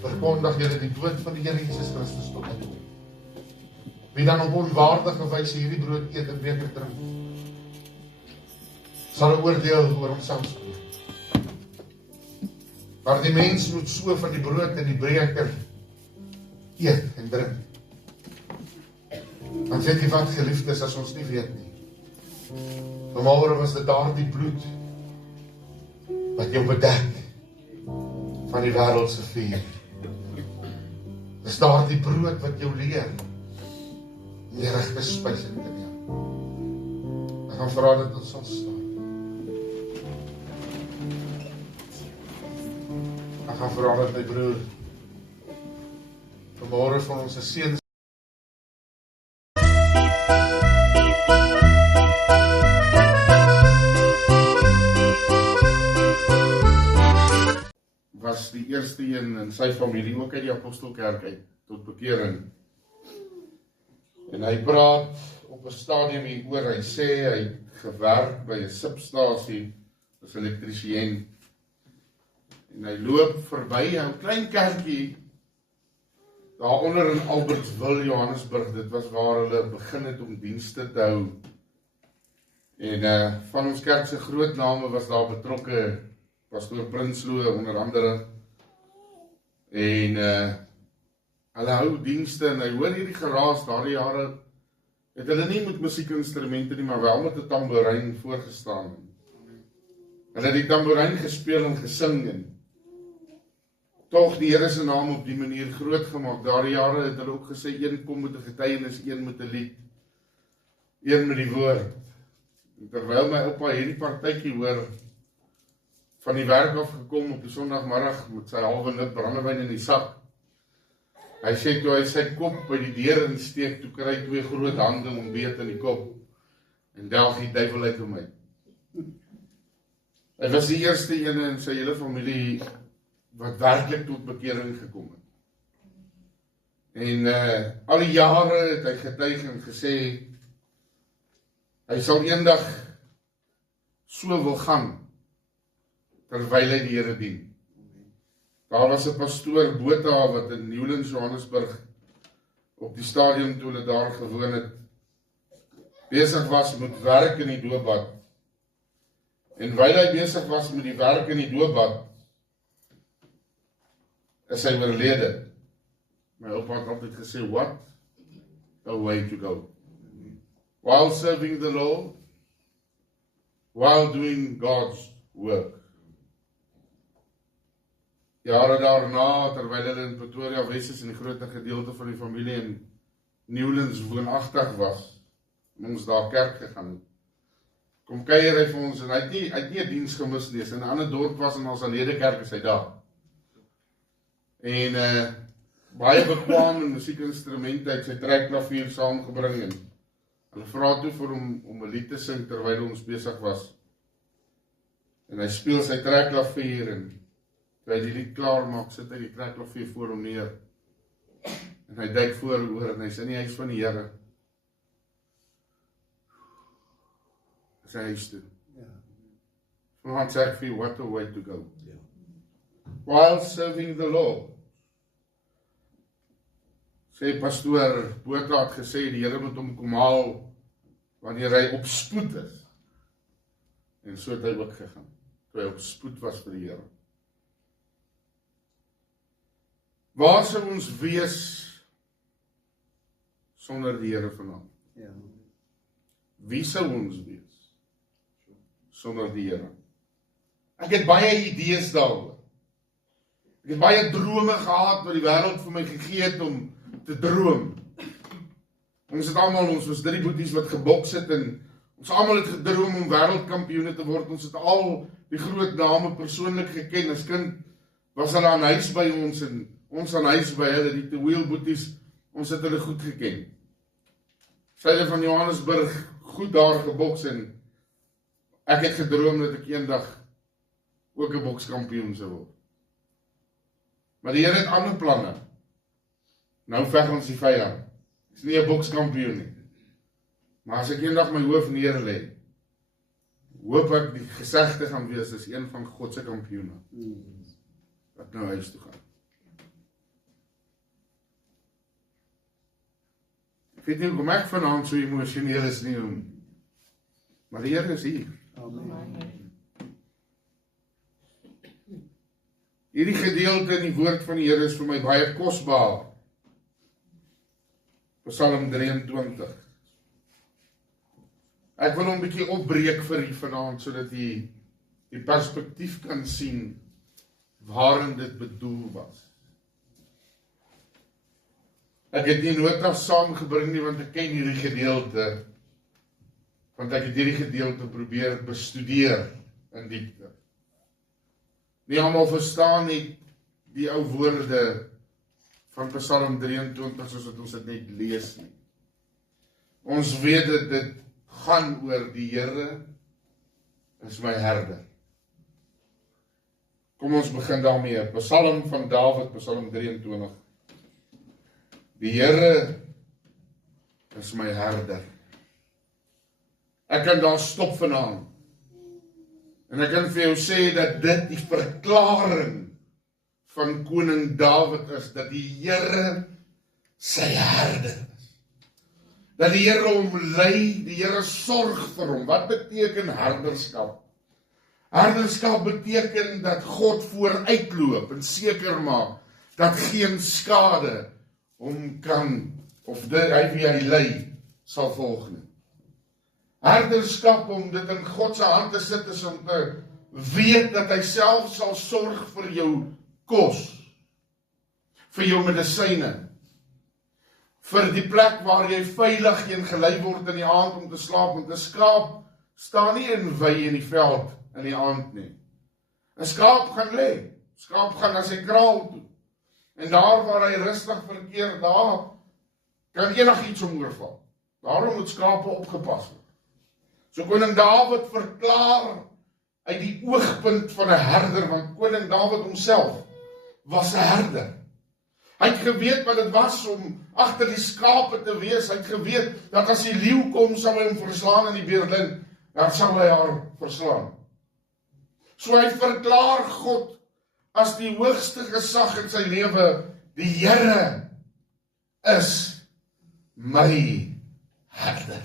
verkondig julle die dood van die Here Jesus Christus tot hy kom. Wie dan op onwaardige wyse hierdie brood eet en beker drink, sal 'n oordeel oor homself spreek. Maar die mens moet so van die brood en die beker eet en drink. Want weet jy wat, geliefdes, as ons nie weet nie, Vanmôre was dit daardie bloed wat jou bedek van die wêreldse vuur. Dis daardie brood wat jou leer om die regte spys in te neem. Ek gaan vra dat ons sal staan. Ek gaan vra dat my broer vanmôre van ons seun was die eerste een in sy familie, ook uit die Apostelkerk uit, tot bekering. En hy praat op 'n stadium hieroor, hy sê hy het gewerk by 'n substasie as elektriesien. En hy loop verby 'n klein kerkie daaronder in Albertsville, Johannesburg. Dit was waar hulle begin het om dienste te hou. En van ons kerk se groot name was daar betrokke, Pastoor Prinsloo onder andere. En hulle hou dienste en hy hoor hierdie geraas. Daardie jare het hulle nie met musiekinstrumente nie, maar wel met 'n tamboerijn voorgestaan. Hulle het die tamboerijn gespeel en gesing en tog die Here se naam op die manier groot gemaak. Daardie jare het hulle ook gesê, een kom met 'n getuienis, een met 'n lied, een met die woord. En terwyl my oupa hierdie partytjie hoor, van die werk af gekom op die Sondagmiddag met sy halwe nip brandewyn in die sak. Hy sê toe hy sy kop by die deur insteek, toe kry hy 2 groot hande om beet in die kop en delg die duiwel uit hom uit. Hy was die eerste ene in sy hele familie wat werklik tot bekering gekom het. En al die jare het hy getuig en gesê hy sal eendag so wil gaan terwyl hy die Here dien. Daar was 'n pastoor Botha wat in Newlands, Johannesburg op die stadium toe hulle daar gewoon het, besig was met werk in die doopbad. En wyl hy besig was met die werk in die doopbad, is hy oorlede. My oupa het altyd gesê, what a way to go. While serving the Lord, while doing God's work. Jare daarna, terwyl hulle in Pretoria Wes is en die groot gedeelte van die familie in Newlands woonagtig was, en ons daar kerk gegaan het, kom kuier hy vir ons, en hy het nie 'n diens gemis nie, in 'n ander dorp was en ons Ledekerk is hy daar. En baie bekwame in musiekinstrumente, het sy trekklavier saamgebring, en hulle vra toe vir hom om 'n lied te sing terwyl ons besig was. En hy speel sy trekklavier, en toe hy die lied klaar maak, sit hy die trekklavier voor hom neer. En hy duik vooroor en hy sê, in die huis van die Here. Sy huis toe. Vanaand sê ek vir, what a way to go. While serving the Lord. Sê pastoor Botha het gesê, die Here moet hom kom haal, wanneer hy op spoed is. En so het hy ook gegaan, toe hy op spoed was vir die Here. Waar sou ons wees sonder die Here vanaand? Wie sou ons wees sonder die Here? Ek het baie idees daaroor. Ek het baie drome gehad wat die wêreld vir my gegee het om te droom. Ons het almal, ons was 3 boeties wat geboks het en ons almal het gedroom om wêreldkampioene te word. Ons het al die groot name persoonlik geken. As kind was hulle aan huis by ons en ons aan huis by hulle, die Teweel boeties, ons het hulle goed geken. Syde van Johannesburg, goed daar geboks en ek het gedroom dat ek eendag ook 'n bokskampioen sou word. Maar die Here het ander planne. Nou veg ons die vyand. Ek is nie 'n bokskampioen nie. Maar as ek eendag my hoof neerlê, hoop ek die gesegde gaan wees as een van God se kampioene wat nou huis toe gaan. Ek weet nie hoekom ek vanaand so emosioneel is nie, maar die Here is hier. Amen. Hierdie gedeelte in die woord van die Here is vir my baie kosbaar. Psalm 23. Ek wil hom 'n bietjie opbreek vir u vanaand, sodat u die perspektief kan sien waarin dit bedoel was. Ek het nie notas saamgebring nie, want ek ken hierdie gedeelte, want ek het hierdie gedeelte probeer bestudeer in diepte. Nie almal verstaan nie die ou woorde van Psalm 23 soos wat ons dit net lees nie. Ons weet dat dit gaan oor die Here is my herder. Kom ons begin daarmee. Psalm van Dawid, Psalm 23. Die Here is my herder. Ek kan daar stop vanaand. En ek kan vir jou sê dat dit die verklaring van koning Dawid is, dat die Here sy herder is. Dat die Here hom lei, die Here sorg vir hom. Wat beteken herderskap? Herderskap beteken dat God vooruitloop en seker maak dat geen skade hom kan, of hy wie hy lei, sal volg nie. Herderskap, om dit in God se hand te sit, is om te weet dat hy self sal sorg vir jou kos, vir jou medisyne, vir die plek waar jy veilig heen gelei word in die aand om te slaap, want 'n skaap staan nie in wei in die veld in die aand nie. 'n Skaap gaan lê, skaap gaan na sy kraal toe, en daar waar hy rustig verkeer, daar kan enigiets hom oorval. Daarom moet skape opgepas word. So koning Dawid verklaar uit die oogpunt van 'n herder, want koning Dawid homself was 'n herder. Hy het geweet wat dit was om agter die skape te wees. Hy het geweet dat as die leeu kom, sal hy hom verslaan in die beerlin, dan sal hy haar verslaan. So hy verklaar God as die hoogste gesag in sy lewe. Die Here is my herder.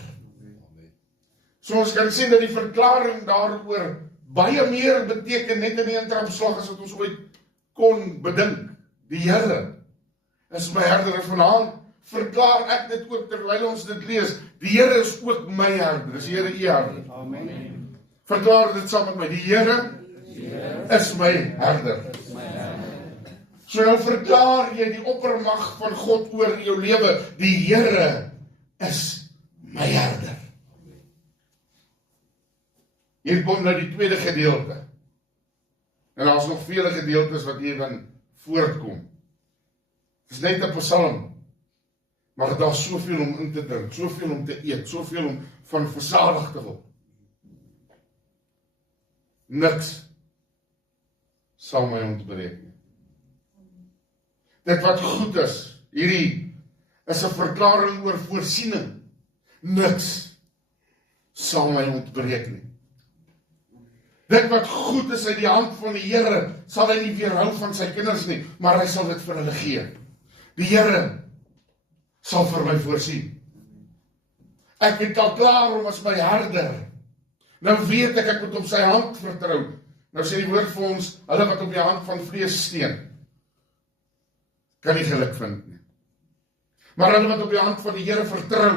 So ons kan sien dat die verklaring daaroor baie meer beteken net in die intrapslag as wat ons ooit kon bedink. Die Here is my herder, en vanaand verklaar ek dit ook terwyl ons dit lees. Die Here is ook my herder. Is die Here u herder? Amen. Verklaar dit saam met my. Die Here is my herder. So nou verklaar jy die oppermag van God oor jou lewe. Die Here is my herder. Hier kom nou die tweede gedeelte. En daar is nog vele gedeeltes wat hierin voortkom. Het is net 'n psalm, maar daar is soveel om in te drink, soveel om te eet, soveel om van versadig te word. Niks sal my ontbreek nie. Dit wat goed is, hierdie is 'n verklaring oor voorsiening. Niks sal my ontbreek nie. Dit wat goed is uit die hand van die Here, sal hy nie weerhou van sy kinders nie, maar hy sal dit vir hulle gee. Die Here sal vir my voorsien. Ek het al klaar om as my herder. Nou weet ek moet op sy hand vertrou. Nou sê die woord vir ons, hulle wat op die hand van vlees steun, kan nie geluk vind nie. Maar hulle wat op die hand van die Here vertrou,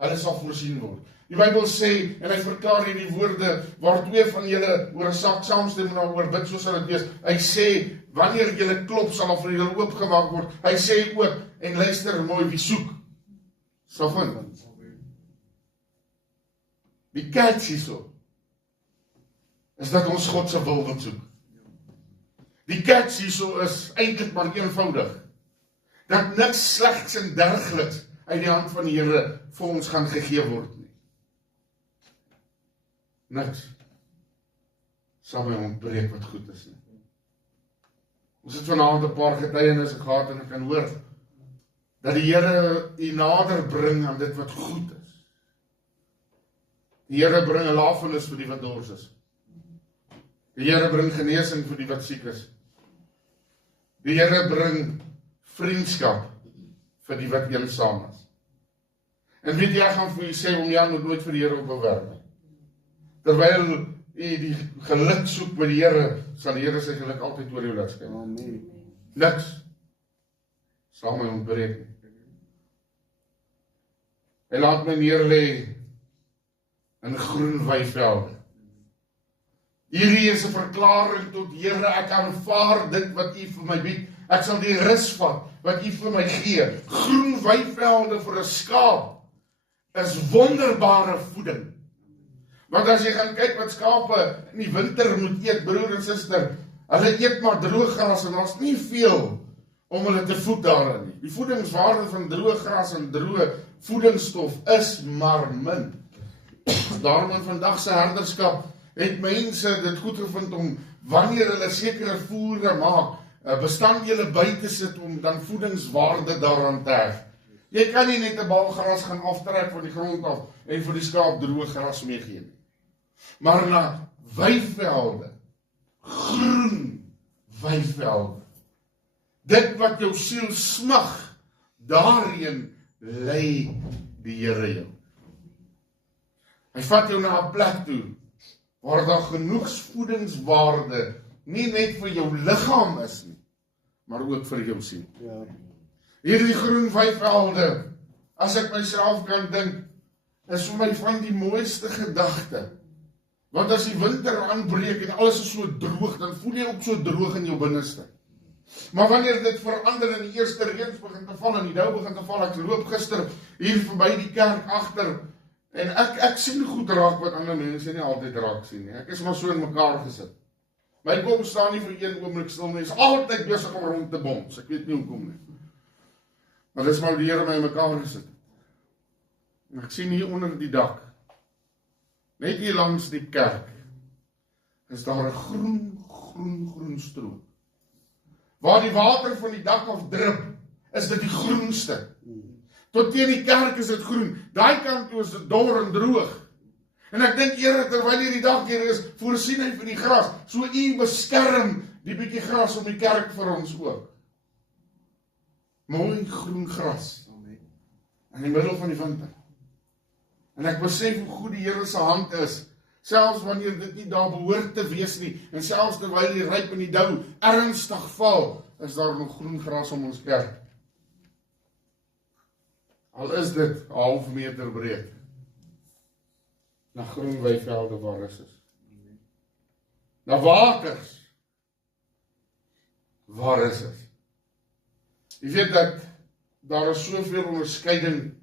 hulle sal voorsien word. Die Bybel sê, en hy verklaar hierdie woorde, waar twee van julle oor 'n saak saamstem en daaroor bid, so sal dit wees. Hy sê, wanneer julle klop, sal vir julle oopgemaak word. Hy sê ook, en luister mooi, wie soek, sal vind. Die catch hierso, is dat ons God se wil wil soek. Die catch hierso is eintlik maar eenvoudig, dat niks slegs en dergeliks uit die hand van die Here vir ons gaan gegee word nie. Niks sal my ontbreek wat goed is nie. Ons het vanaand 'n paar getuienisse gehad en ek kan hoor dat die Here u nader bring aan dit wat goed is. Die Here bring 'n lafenis vir die wat dors is. Die Here bring genesing vir die wat siek is. Die Here bring vriendskap vir die wat eensaam is. En weet jy, ek gaan vir u sê, om Jan moet nooit vir die Here opbewerk nie. Terwyl u die geluk soek by die Here, sal die Here sy geluk altyd oor jou laat skyn. Amen. Niks sal my ontbreek nie. Hy laat my neerlê in groen weivelde. Hierdie is 'n verklaring tot Here, ek aanvaar dit wat U vir my bied. Ek sal die rus vat wat U vir my gee. Groen weivelde vir 'n skaap is wonderbare voeding. Want as jy gaan kyk wat skape in die winter moet eet, broer en suster, hulle eet maar droë gras en daar's nie veel om hulle te voed daarin nie. Die voedingswaarde van droë gras en droë voedingsstof is maar min. Daarom in vandag se herderskap het mense dit goed gevind om wanneer hulle sekere voere maak, bestanddele by te sit om dan voedingswaarde daaraan te heg. Jy kan nie net 'n bal gras gaan aftrek van die grond af en vir die skaap droë gras meegee nie. Maar na weivelde, groen weivelde, dit wat jou siel smag, daarheen lei die Here jou. Hy vat jou na 'n plek toe waar daar genoeg voedingswaarde nie net vir jou liggaam is nie, maar ook vir jou siel. Ja. Hierdie groen weivelde, as ek myself kan dink, is vir my van die mooiste gedagte. Want as die winter aanbreek en alles is so droog, dan voel jy ook so droog in jou binneste. Maar wanneer dit verander en die eerste reëns begin te val en die dou begin te val, ek loop gister hier verby die kerk agter en ek sien goed raak wat ander mense nie altyd raak sien nie. Ek is maar so in mekaar gesit. My kop staan nie vir een oomblik stil nie. Is altyd besig om rond te bons. Ek weet nie hoekom nie. Maar dis maar die Here my in mekaar gesit. En ek sien hier onder die dak, net hier langs die kerk, is daar 'n groen stroom. Waar die water van die dak af drup, is dit die groenste. Tot teen die kerk is dit groen. Daai kant toe is dit dor en droog. En ek dink Here, terwyl hierdie dag hier is, voorsien hy vir die gras. So U beskerm die bietjie gras om die kerk vir ons ook. Mooi groen gras. In die middel van die winter. En ek besef hoe goed die Here se hand is, selfs wanneer dit nie daar behoort te wees nie, en selfs terwyl die ryp en die dou ernstig val, is daar nog groen gras om ons kerk. Al is dit 'n half meter breed, na groen weivelde waar is. Na waters, waar is dit? Jy weet dat daar is soveel onderskeiding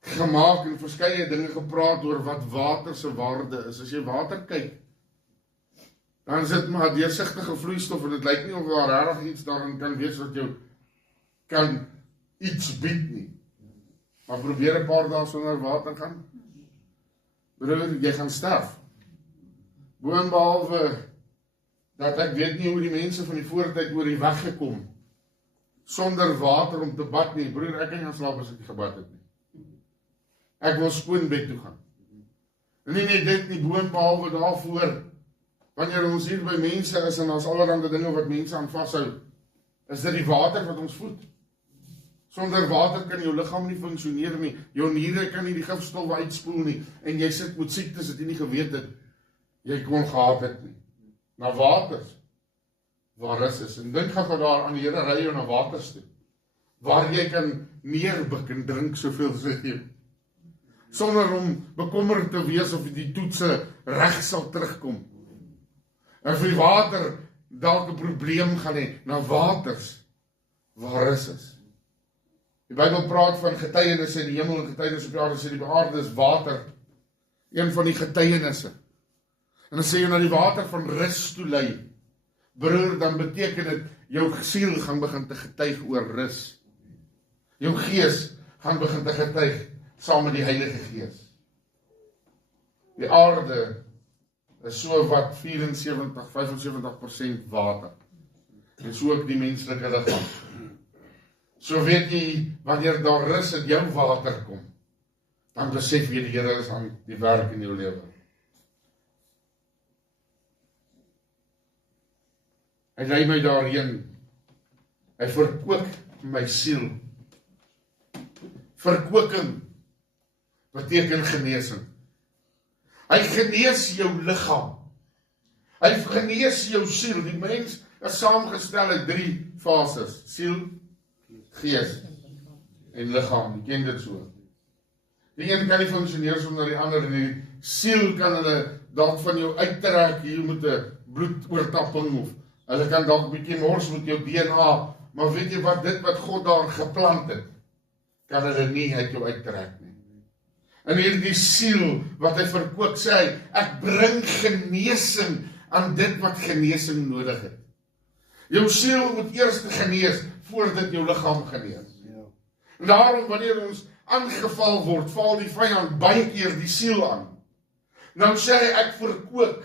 gemaak en verskeie dinge gepraat oor wat water se waarde is. As jy water kyk, dan is dit maar deursigtige vloeistof en dit lyk nie of daar regtig iets daarin kan wees wat jou kan iets bied nie. Maar probeer 'n paar dae sonder water gaan. Broer, jy gaan sterf. Boonbehalwe dat ek weet nie hoe die mense van die voortyd oor die weg gekom sonder water om te bad nie. Broer, ek kan nie gaan slaap as ek nie gebad het nie. Ek wil skoon bed toe gaan. En nie net dit nie, boonbehalwe daarvoor, wanneer ons hier by mense is en ons allerhande dinge wat mense aan vashou, is dit die water wat ons voed. Sonder water kan jou liggaam nie funksioneer nie. Jou niere kan nie die gifstowwe uitspoel nie. En jy sit met siektes wat jy nie geweet het jy kon gehad het nie. Na waters, waar is. En dink gou daar aan die Here ry jou na waters toe, waar jy kan neerbuk en drink soveel as jy, sonder om bekommerd te wees of die toetse reg sal terugkom. En vir die water dalk 'n probleem gaan hê, na waters, waar is. Die Bybel praat van getuienisse in die hemel en getuienisse op die aarde, sê die aarde is water, een van die getuienisse. En dan sê jy na die water van rus toe lei, broer, dan beteken dit, jou siel gaan begin te getuig oor rus. Jou gees gaan begin te getuig saam met die Heilige Gees. Die aarde is so wat 75% water. En so ook die menslike liggaam. So weet jy, wanneer daar rus in jou water kom, dan besef jy die Here is aan die werk in jou lewe. Hy lei my daarheen. Hy verkoop my siel. Verkoking beteken genesing. Hy genees jou liggaam. Hy genees jou siel. Die mens is saamgestel uit 3 fases. Siel, gees en liggaam. Jy ken dit so. Die een kan nie funksioneer sonder die ander, en die siel kan hulle dalk van jou uittrek, hier moet 'n bloedoortapping, of hulle kan dalk 'n bietjie mors met jou DNA, maar weet jy wat, dit wat God daar geplant het, kan hulle nie uit jou uittrek nie. En hierdie siel wat hy verkoop, sê hy, ek bring genesing aan dit wat genesing nodig het. Jou siel moet eers genees, voordat jou liggaam genees. En daarom, wanneer ons aangeval word, val die vyand baie keer die siel aan. Nou sê hy, ek verkoop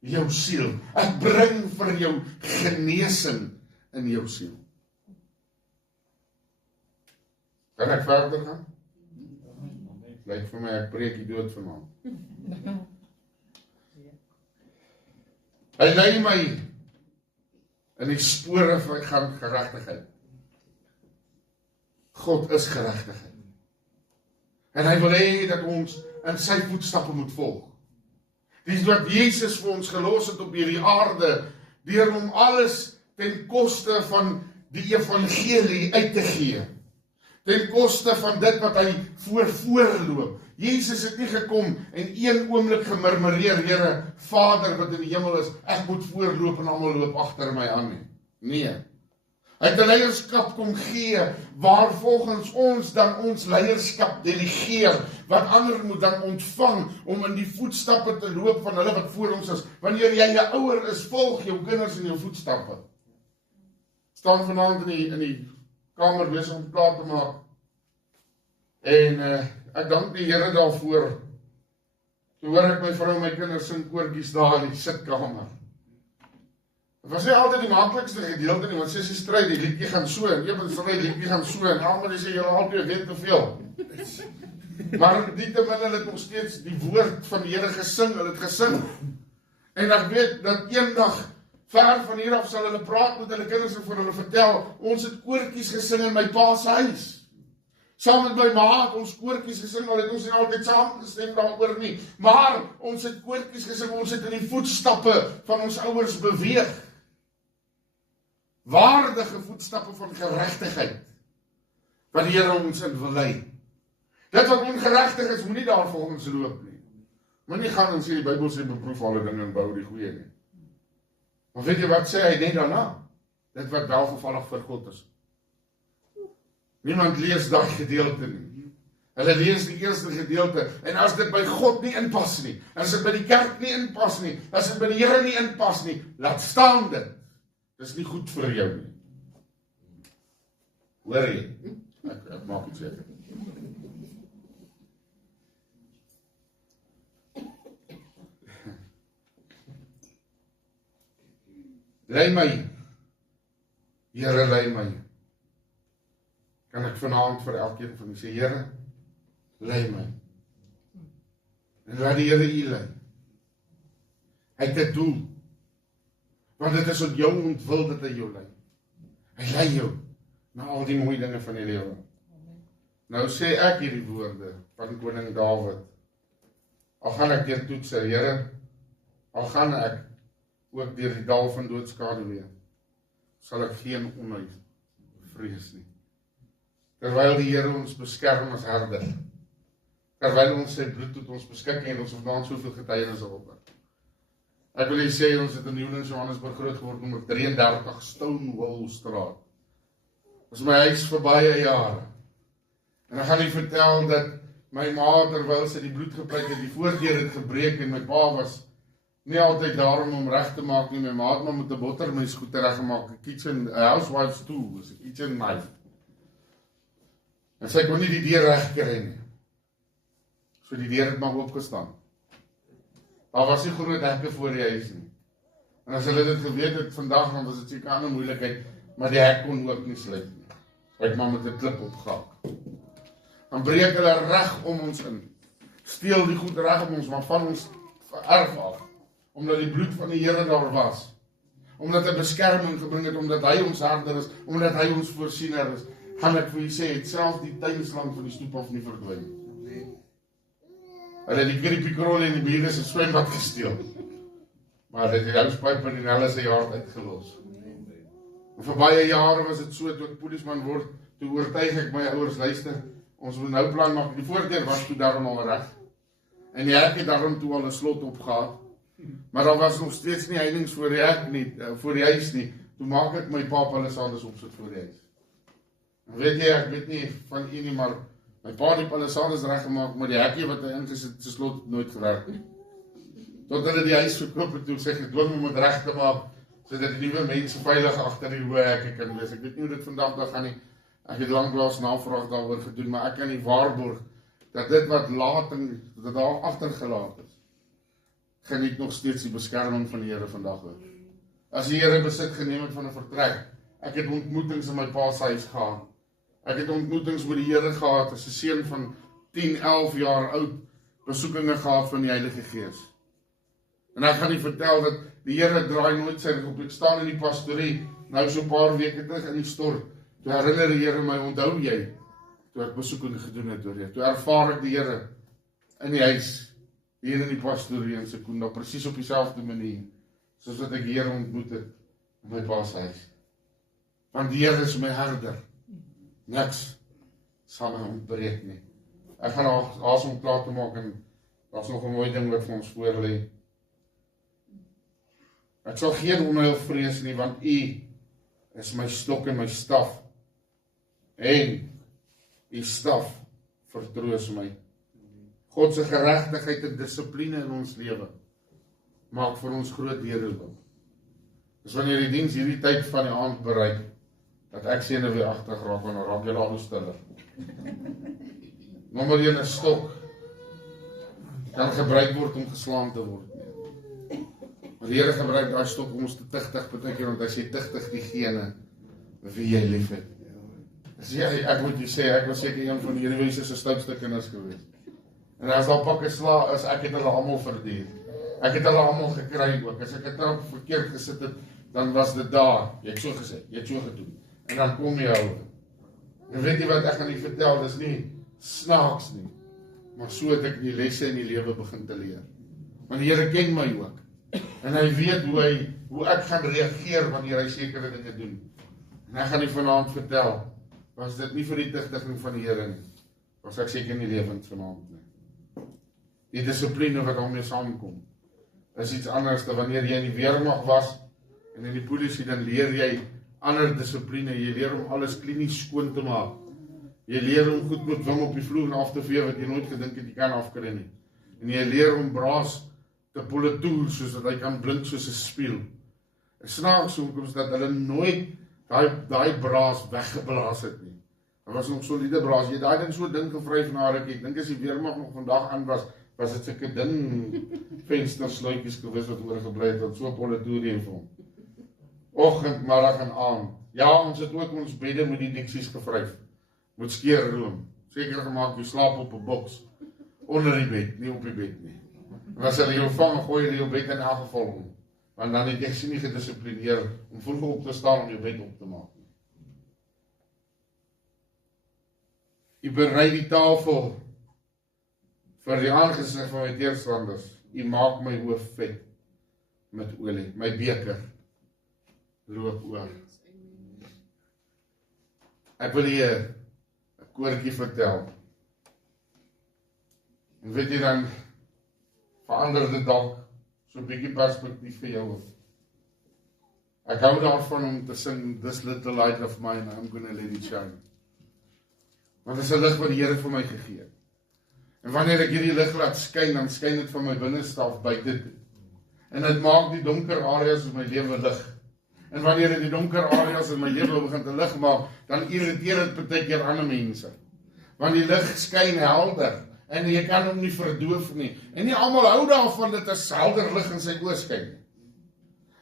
jou siel. Ek bring vir jou genesing in jou siel. Kan ek verder gaan? Lyk vir my, ek preek die dood vanaand. Hy lei my in die spore van geregtigheid. God is geregtigheid. En hy wil hê dat ons in sy voetstappe moet volg. Dis wat Jesus vir ons gelos het op hierdie aarde, deur hom alles ten koste van die evangelie uit te gee. Ten koste van dit wat hy voorloop. Jesus het nie gekom en een oomblik gemurmureer, Here, Vader wat in die hemel is, ek moet voorloop en almal loop agter my aan nie. Nee. Hy het 'n leierskap kom gee, waar volgens ons dan ons leierskap delegeer, wat ander moet dan ontvang, om in die voetstappe te loop van hulle wat voor ons is. Wanneer jy 'n ouer is, volg jou kinders in jou voetstappe. Staan vanaand in die kamer besig om klaar te maak. En ek dank die Here daarvoor. So hoor ek my vrou en my kinders sing koortjies daar in die sitkamer. Het was nie altyd die maklikste gedeelte nie, want sy stry, die liedjie gaan so, en een stry, die liedjie gaan so, en almal sê, julle altyd weet te veel. Maar nietemin hulle het nog steeds die woord van die Here gesing, hulle het gesing. En ek weet dat eendag, ver van hier af sal hulle praat met hulle kinders en vir hulle vertel, ons het koortjies gesing in my pa se huis. Saam met my ma het ons koortjies gesing, al het ons nie altyd saam gestem daaroor nie. Maar ons het koortjies gesing, ons het in die voetstappe van ons ouers beweeg. Waardige voetstappe van geregtigheid, wat die Here ons in wil lei. Dit wat ongeregtig is, moet nie daar volgens loop nie. Maar nie gaan en sê, die Bybel sê, beproef alle dinge en bou die goeie nie. Maar weet jy wat sê hy net daarna? Dit wat welgevallig vir God is. Niemand lees daai gedeelte nie. Hulle lees die eerste gedeelte, en as dit by God nie inpas nie, as dit by die kerk nie inpas nie, as dit by die Here nie inpas nie, laat staan dit. Dit is nie goed vir jou nie. Hoor jy? Ek maak het seker. Lei my, Here lei my. Kan ek vanaand vir elkeen van u sê, Here, lei my. En laat die Here u lei. Hy het 'n doel. Want dit is op jou ontwil dat hy jou lei. Hy lei jou na al die mooie dinge van die lewe. Nou sê ek hierdie woorde van koning Dawid. Al gaan ek deur toetse, Here, al gaan ek ook deur die dal van doodskaduwee, sal ek geen onheil vrees nie. Terwyl die Here ons beskerm as herder, terwyl ons sy bloed tot ons beskikking en ons vanaand soveel getuienis op. Ek wil sê, ons het in Johannesburg groot geword, nommer 33 Stonewall Straat. Dat is my huis vir baie jare. En dan gaan ek vertel dat my ma, terwyl sy die bloed gepleit het, die voordeur het gebreek, en my pa was nie altyd daarom om reg te maak nie. My ma het maar met 'n bottermes goed reggemaak, 'n kitchen, 'n housewife's tool, was 'n kitchen knife. En sy kon nie die deur reg kry nie. So die deur het maar oopgestaan. Daar was nie groot hekke voor die huis nie. En as hulle dit geweet het vandag, dan was dit seker 'n ander moeilikheid, maar die hek kon ook nie sluit nie. Hy het maar met 'n klip opgehaak. Dan breek hulle reg om ons in. Steel die goed reg om ons, maar van ons erf af. Omdat die bloed van die Here daar was. Omdat hy beskerming gebring het, omdat hy ons herder is, omdat hy ons voorsiener is. Gaan ek vir u sê, het selfs die tuinslang van die stoep af nie verdwyn. Hulle het die Kripikrol en die bure se swembad gesteel. Maar dit het die houspyp in die Nelle se jaar uitgelos. En vir baie jare was dit so, toe ek polisman word, toe oortuig ek my ouers, luister, ons moet nou plan maak, die voordeur was toe daarom al reg, en die hek het daarom toe al 'n slot opgehad, maar daar was nog steeds nie heininge voor die hek nie, voor die huis nie, toe maak ek my pa palissades opsit voor die huis. En weet jy, ek weet nie van u nie, maar my pa het die palissades reggemaak, maar die hekkie wat hy ingesit, se slot het nooit gewerk nie. Tot hulle die huis verkoop het, toe sê gedwing om het reg te maak, sodat die nuwe mense veilig agter die hoë hekke kan wees. Ek weet nie hoe dit vandag daar gaan nie. Ek het lanklaas navraag daaroor gedoen, maar ek kan nie waarborg dat dit wat lating, dat daar agtergelaat is, geniet nog steeds die beskerming van die Here vandag ook. As die Here besit geneem het van 'n vertrek, ek het ontmoetings in my pa se huis gehad. Ek het ontmoetings met die Here gehad as 'n seun van 10, 11 jaar oud, besoekinge gehad van die Heilige Gees. En ek gaan nie vertel dat die Here draai nooit sy rug op. Ek staan in die pastorie, nou so 'n paar weke terug in die stort, toe herinner die Here my, onthou jy, toe ek besoekinge gedoen het door jou, toe ervaar ek die Here in die huis, hier in die pastorie in Sekunda, presies op dieselfde manier, soos wat ek die Here ontmoet het in my pa se huis. Want die Here is my herder, niks sal my ontbreek nie. Ek gaan asem klaar te maak en daar's nog 'n mooi ding wat vir ons voor lê. Ek sal geen onheil vrees nie, want U is my stok en my staf, en U staf vertroos my. God se geregtigheid en dissipline in ons lewe maak vir ons groot deure oop. Dis wanneer die diens hierdie tyd van die aand bereik, dat ek senuweeagtig raak, en dan raak jy al hoe stiller. Nommer 1 is stok, kan gebruik word om geslaan te word. Maar die Here gebruik daai stok om ons te tigtig, beteken, want as jy tigtig diegene wie jy lief het. Ek moet jy sê, ek was seker een van die Here se stoutste kinders gewees. En as daar pakke sla is, ek het hulle almal verdien. Ek het hulle almal gekry ook. As ek 'n trap verkeerd gesit het, dan was dit daar. Jy het so gesê, jy het so gedoen. En dan kom jy hou. En weet jy wat ek gaan nie vertel, dis nie snaaks nie. Maar so het ek die lesse in die lewe begin te leer. Want die Here ken my ook. En hy weet hoe ek gaan reageer wanneer hy sekere dinge doen. En ek gaan nie vanaand vertel, was dit nie vir die tigtiging van die Here nie. Was ek seker nie lewend vanaand nie. Die dissipline wat daarmee saamkom, is iets anders dan wanneer jy in die weermag was, en in die polisie, dan leer jy ander dissipline, jy leer om alles klinies skoon te maak. Jy leer om goed met wim op die vloer af te vee, wat jy nooit gedink het jy kan afkry nie. En jy leer om braas te pulle toe, soos dat hy kan blink soos 'n spieël. En snaaks hoekom dat hulle nooit daai braas weggeblaas het nie. Dit was nog soliede braas. Jy daai ding so ding gevryf na ruk. Ek dink as die weermag nog vandag aan was dit sulke ding venstersluitjies gewees wat oorgebly het, wat so politourium vorm. Oggend, middag en aand. Ja, ons het ook ons bedde met die diksies gevryf. Met skeerroom. Seker gemaak jy slaap op 'n boks onder die bed, nie op die bed nie. En as hulle jou vang, gooi hulle jou bed in elk geval om. Want dan het jy nie gedissiplineer om vroeg op te staan om jou bed op te maak. U berei die tafel vir die aangesig van my teerstanders. U maak my hoof vet met olie, my beker loop oor. Ek wil hier 'n koortjie vertel. En weet jy dan, verander dit dalk so 'n bietjie perspektief vir jou. Ek hou daarvan om te sing, This Little Light of Mine, I'm gonna let it shine. Want dit is 'n lig wat die Here vir my gegee het. En wanneer ek hierdie lig laat skyn, dan skyn dit van my binneste af buite toe. En dit maak die donker areas in my lewe lig. En wanneer dit die donker areas in my lewe begin te lig maak, dan irriteer dit baie keer ander mense. Want die lig skyn helder en jy kan hom nie verdoof nie. En nie almal hou daarvan dit is helder lig in sy oë skyn nie.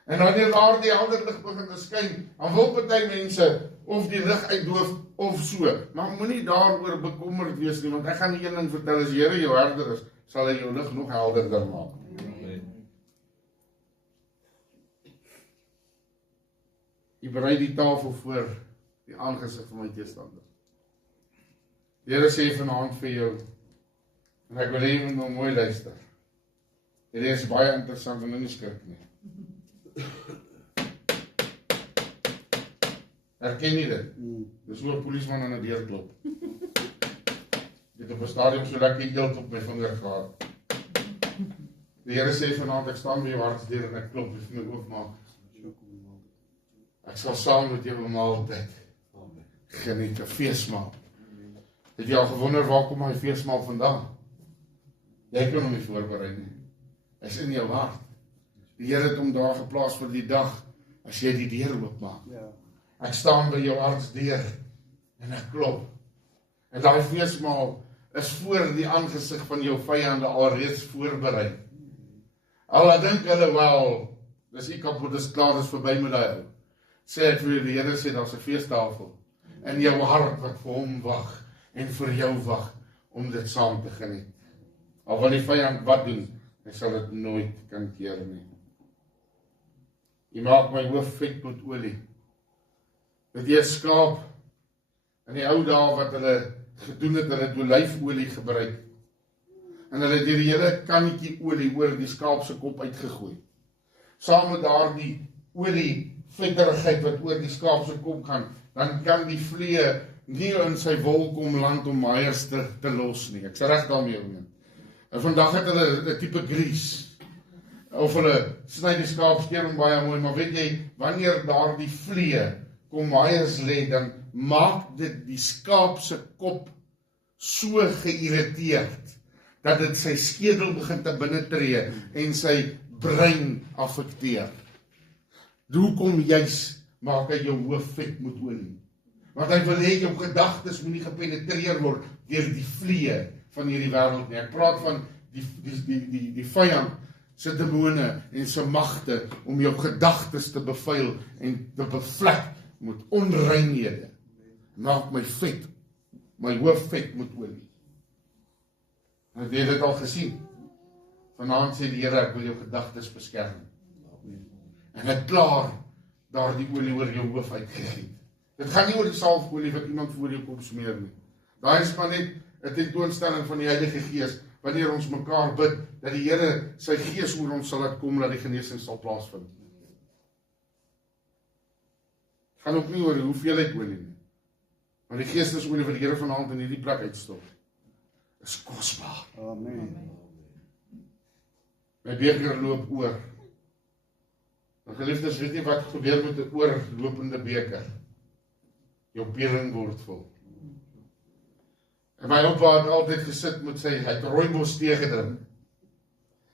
En wanneer daar die helder lig begin te skyn, dan wil baie mense of die lig uitdoof of so. Maar moenie daaroor bekommerd wees nie, want ek gaan die een ding vertel, as die Here jou herder is, sal hy jou lig nog helderder maak. Jy berei die tafel voor die aangesig van my teestanders. Die Here sê vanaand vir jou, en ek wil hê jy moet nou mooi luister. Dit is baie interessant en nie skrik nie. Herken jy dit? Dis hoe 'n polisieman aan 'n deur klop. Ek het op 'n stadium so lekker eelt op my vinger gehad. Die Here sê vanaand, ek staan by jou hartsdeur en ek klop, jy vir my oopmaak. Ek sal saam met jou 'n maaltyd geniet, 'n feesmaal. Het jy al gewonder waar kom hy feesmaal vandaan? Jy kan hom nie voorberei nie. Hy is in jou hart. Die Here het hom daar geplaas vir die dag as jy die deur oopmaak. Ek staan by jou hartsdeur en ek klop. En daai feesmaal is voor die aangesig van jou vyande alreeds voorberei. Al dink hulle wel, dis nie kapot, dis klaar, dis verby met daai ou. Sê ek vir die Here sê daar's 'n feestafel in jou hart wat vir hom wag en vir jou wag om dit saam te geniet. Al wil die vyand wat doen, hy sal dit nooit kan keer nie. Jy maak my hoof vet met olie. Dit jy skaap in die ou dae wat hulle gedoen het, hulle het olyfolie gebruik. En hulle het die hele kannetjie olie oor die skaap se kop uitgegooi. Saam met daardie olie vetterigheid wat oor die skaap se kop gaan, dan kan die vlee nie in sy wol kom land om maaiers te los nie. Ek sê reg daarmee om. En vandag het hulle 'n tipe grease. Of hulle sny die skaapskering baie mooi, maar weet jy, wanneer daardie vlee kom maaiers lê, dan maak dit die skaap se kop so geïrriteerd dat dit sy skedel begin te binnetree en sy brein affekteer. Hoekom juis maak hy jou hoof vet met olie? Want hy wil hê jou gedagtes moet nie gepenetreer word deur die vlee van hierdie wêreld nie. Ek praat van die vyand se demone en se magte om jou gedagtes te bevuil en te bevlek met onreinhede. Maak my vet, my hoof vet met olie. Het jy dit al gesien? Vanaand sê die Here, ek wil jou gedagtes beskerm. En ek klaar daardie olie oor jou hoof uitgegiet. Dit gaan nie oor die salfolie wat iemand voor jou kop smeer nie. Daai is maar net 'n tentoonstelling van die Heilige Gees, wanneer ons mekaar bid, dat die Here sy Gees oor ons sal laat kom, dat die genesing sal plaasvind. Het gaan ook nie oor hoeveelheid olie nie. Maar die geestesolie wat die Here vanaand in hierdie plek uitstort, is kosbaar. Amen. My beker loop oor. Maar geliefdes, weet nie wat gebeur met 'n oorlopende beker. Jou piering word vol. En my oupa het altyd gesit met sy, hy het rooibos tee gedrink.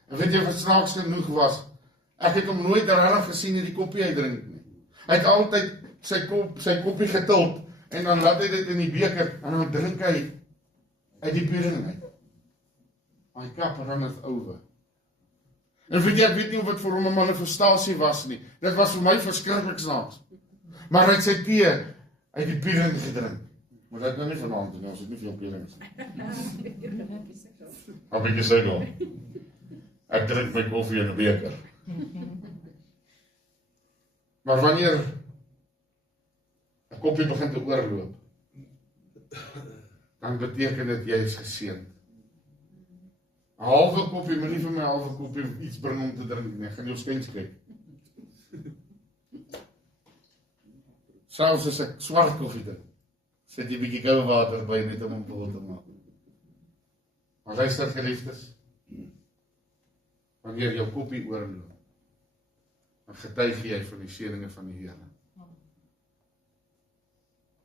En weet jy wat snaaks genoeg was? Ek het hom nooit regtig gesien in die koppie uitdrink nie. Hy het altyd sy koppie getilp en dan laat hy dit in die beker en dan drink hy uit die piering uit. My cup runneth over. En weet jy, ek weet nie of het vir hom 'n manifestasie was nie. Dit was vir my verskriklik snaaks. Maar hy het sy tee uit die piering gedrink. Maar dit nou nie vanaand doen, ons het nie veel pierings nie. Heb ek gesê nou? Ek drink my koffie in 'n beker. Maar wanneer 'n koppie begin te oorloop, dan beteken dit jy is geseënd. 'n halwe koppie, maar nie vir my 'n halwe koppie iets bring om te drink nie. Ek gaan jou skyn skryf. Selfs as ek swart koffie drink, sit jy 'n bietjie koue water by net om vol te maak. Maar luister geliefdes, wanneer jou koppie oorloop, dan getuig jy van die seëninge van die Here.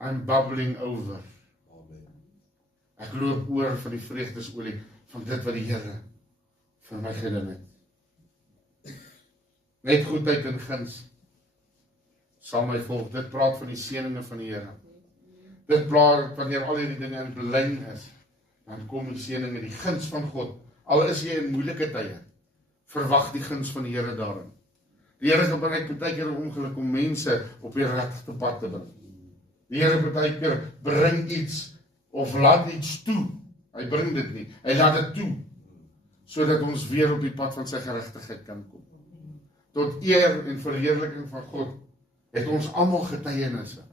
I'm bubbling over. Ek loop oor van die vreugdesolie van dit wat die Here vir my gedoen het. Net goedheid en guns sal my volg. Dit praat van die seëninge van die Here. Dit praat wanneer al hierdie dinge in belyn is, dan kom die seëninge, die guns van God. Al is jy in moeilike tye, verwag die guns van die Here daarin. Die Here gebruik baie keer 'n ongeluk om mense op die regte pad te bring. Die Here baie keer bring iets of laat iets toe. Hy bring dit nie, hy laat dit toe, sodat ons weer op die pad van sy geregtigheid kan kom. Tot eer en verheerliking van God, het ons almal getuienisse.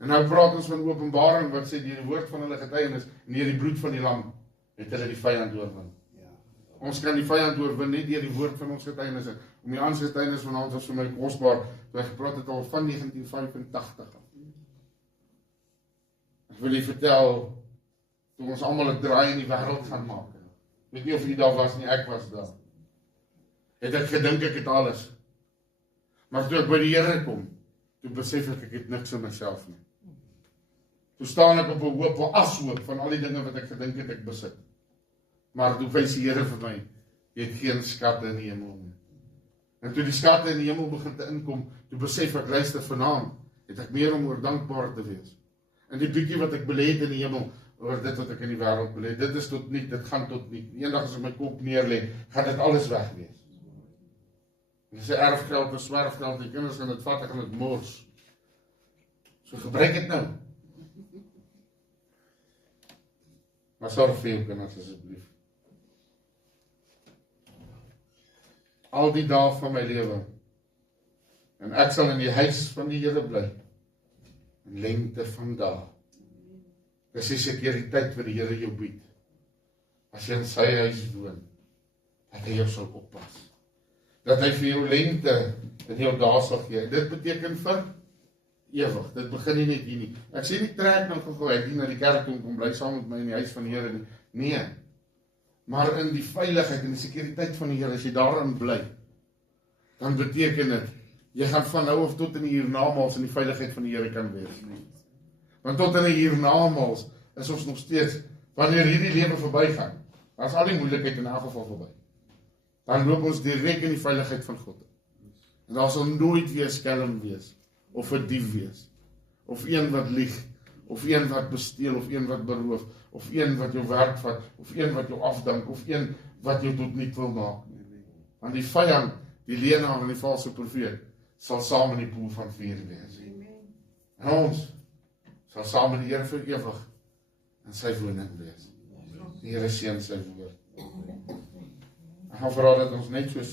En nou praat ons van Openbaring, wat sê deur die woord van hulle getuienis, en deur die bloed van die lam, het hulle die vyand oorwin. Ons kan die vyand oorwin, nie deur die woord van ons getuienisse. Om die ander getuienis van ons was vir my kosbaar, toe hy gepraat het al van 1985. Ek wil jy vertel, toe ons almal 'n draai in die wêreld gaan maak. Ek weet nie of jy daar was nie, ek was daar. Het ek gedink ek het alles. Maar toe ek by die Here kom, toe besef ek het niks in myself nie. Toe staan ek op 'n hoop ashoop van al die dinge wat ek gedink het ek besit. Maar toe wys die Here vir my, jy het geen skatte in die hemel nie. En toe die skatte in die hemel begin te inkom, toe besef ek, luister, vanaand het ek meer om oor dankbaar te wees. En die bietjie wat ek belê het in die hemel, oor dit wat ek in die wêreld belê, dit is tot niet, dit gaan tot niet. Eendag as ek my kop neerlê, gaan dit alles weg wees. En dis 'n erfgeld, 'n swerfgeld, die kinders gaan dit vat, ek gaan dit mors. So gebruik dit nou. Maar sorg vir jou kinders asseblief. Al die dae van my lewe, en ek sal in die huis van die Here bly, in lengte van dae. Dis die sekuriteit wat die Here jou bied, as jy in sy huis woon, dat hy jou sal oppas, dat hy vir jou lengte in jou dae sal gee. Dit beteken vir ewig, dit begin nie net hier nie. Ek sê nie trek nou gou, ek nie na die kerk toe kom bly saam met my in die huis van die Here nie. Nee, maar in die veiligheid en die sekuriteit van die Here, as jy daarin bly, dan beteken dit, jy gaan van nou af tot in die hiernamaals in die veiligheid van die Here kan wees. Want tot in die hiernamaals is ons nog steeds, wanneer hierdie lewe verbygaan, dan is al die moeilikheid in elk geval verby. Dan loop ons direk in die veiligheid van God. En daar sal nooit weer skelm wees, of 'n dief wees, of een wat lieg, of een wat besteel, of een wat beroof, of een wat jou werk vat, of een wat jou afdank, of een wat jou tot niet wil maak. Want die vyand, die leenaar en die valse profeet, sal saam in die poel van vuur wees. En ons sal saam met die Here vir ewig in sy woning wees. Die Here seën sy woord. Ek gaan vra dat ons net so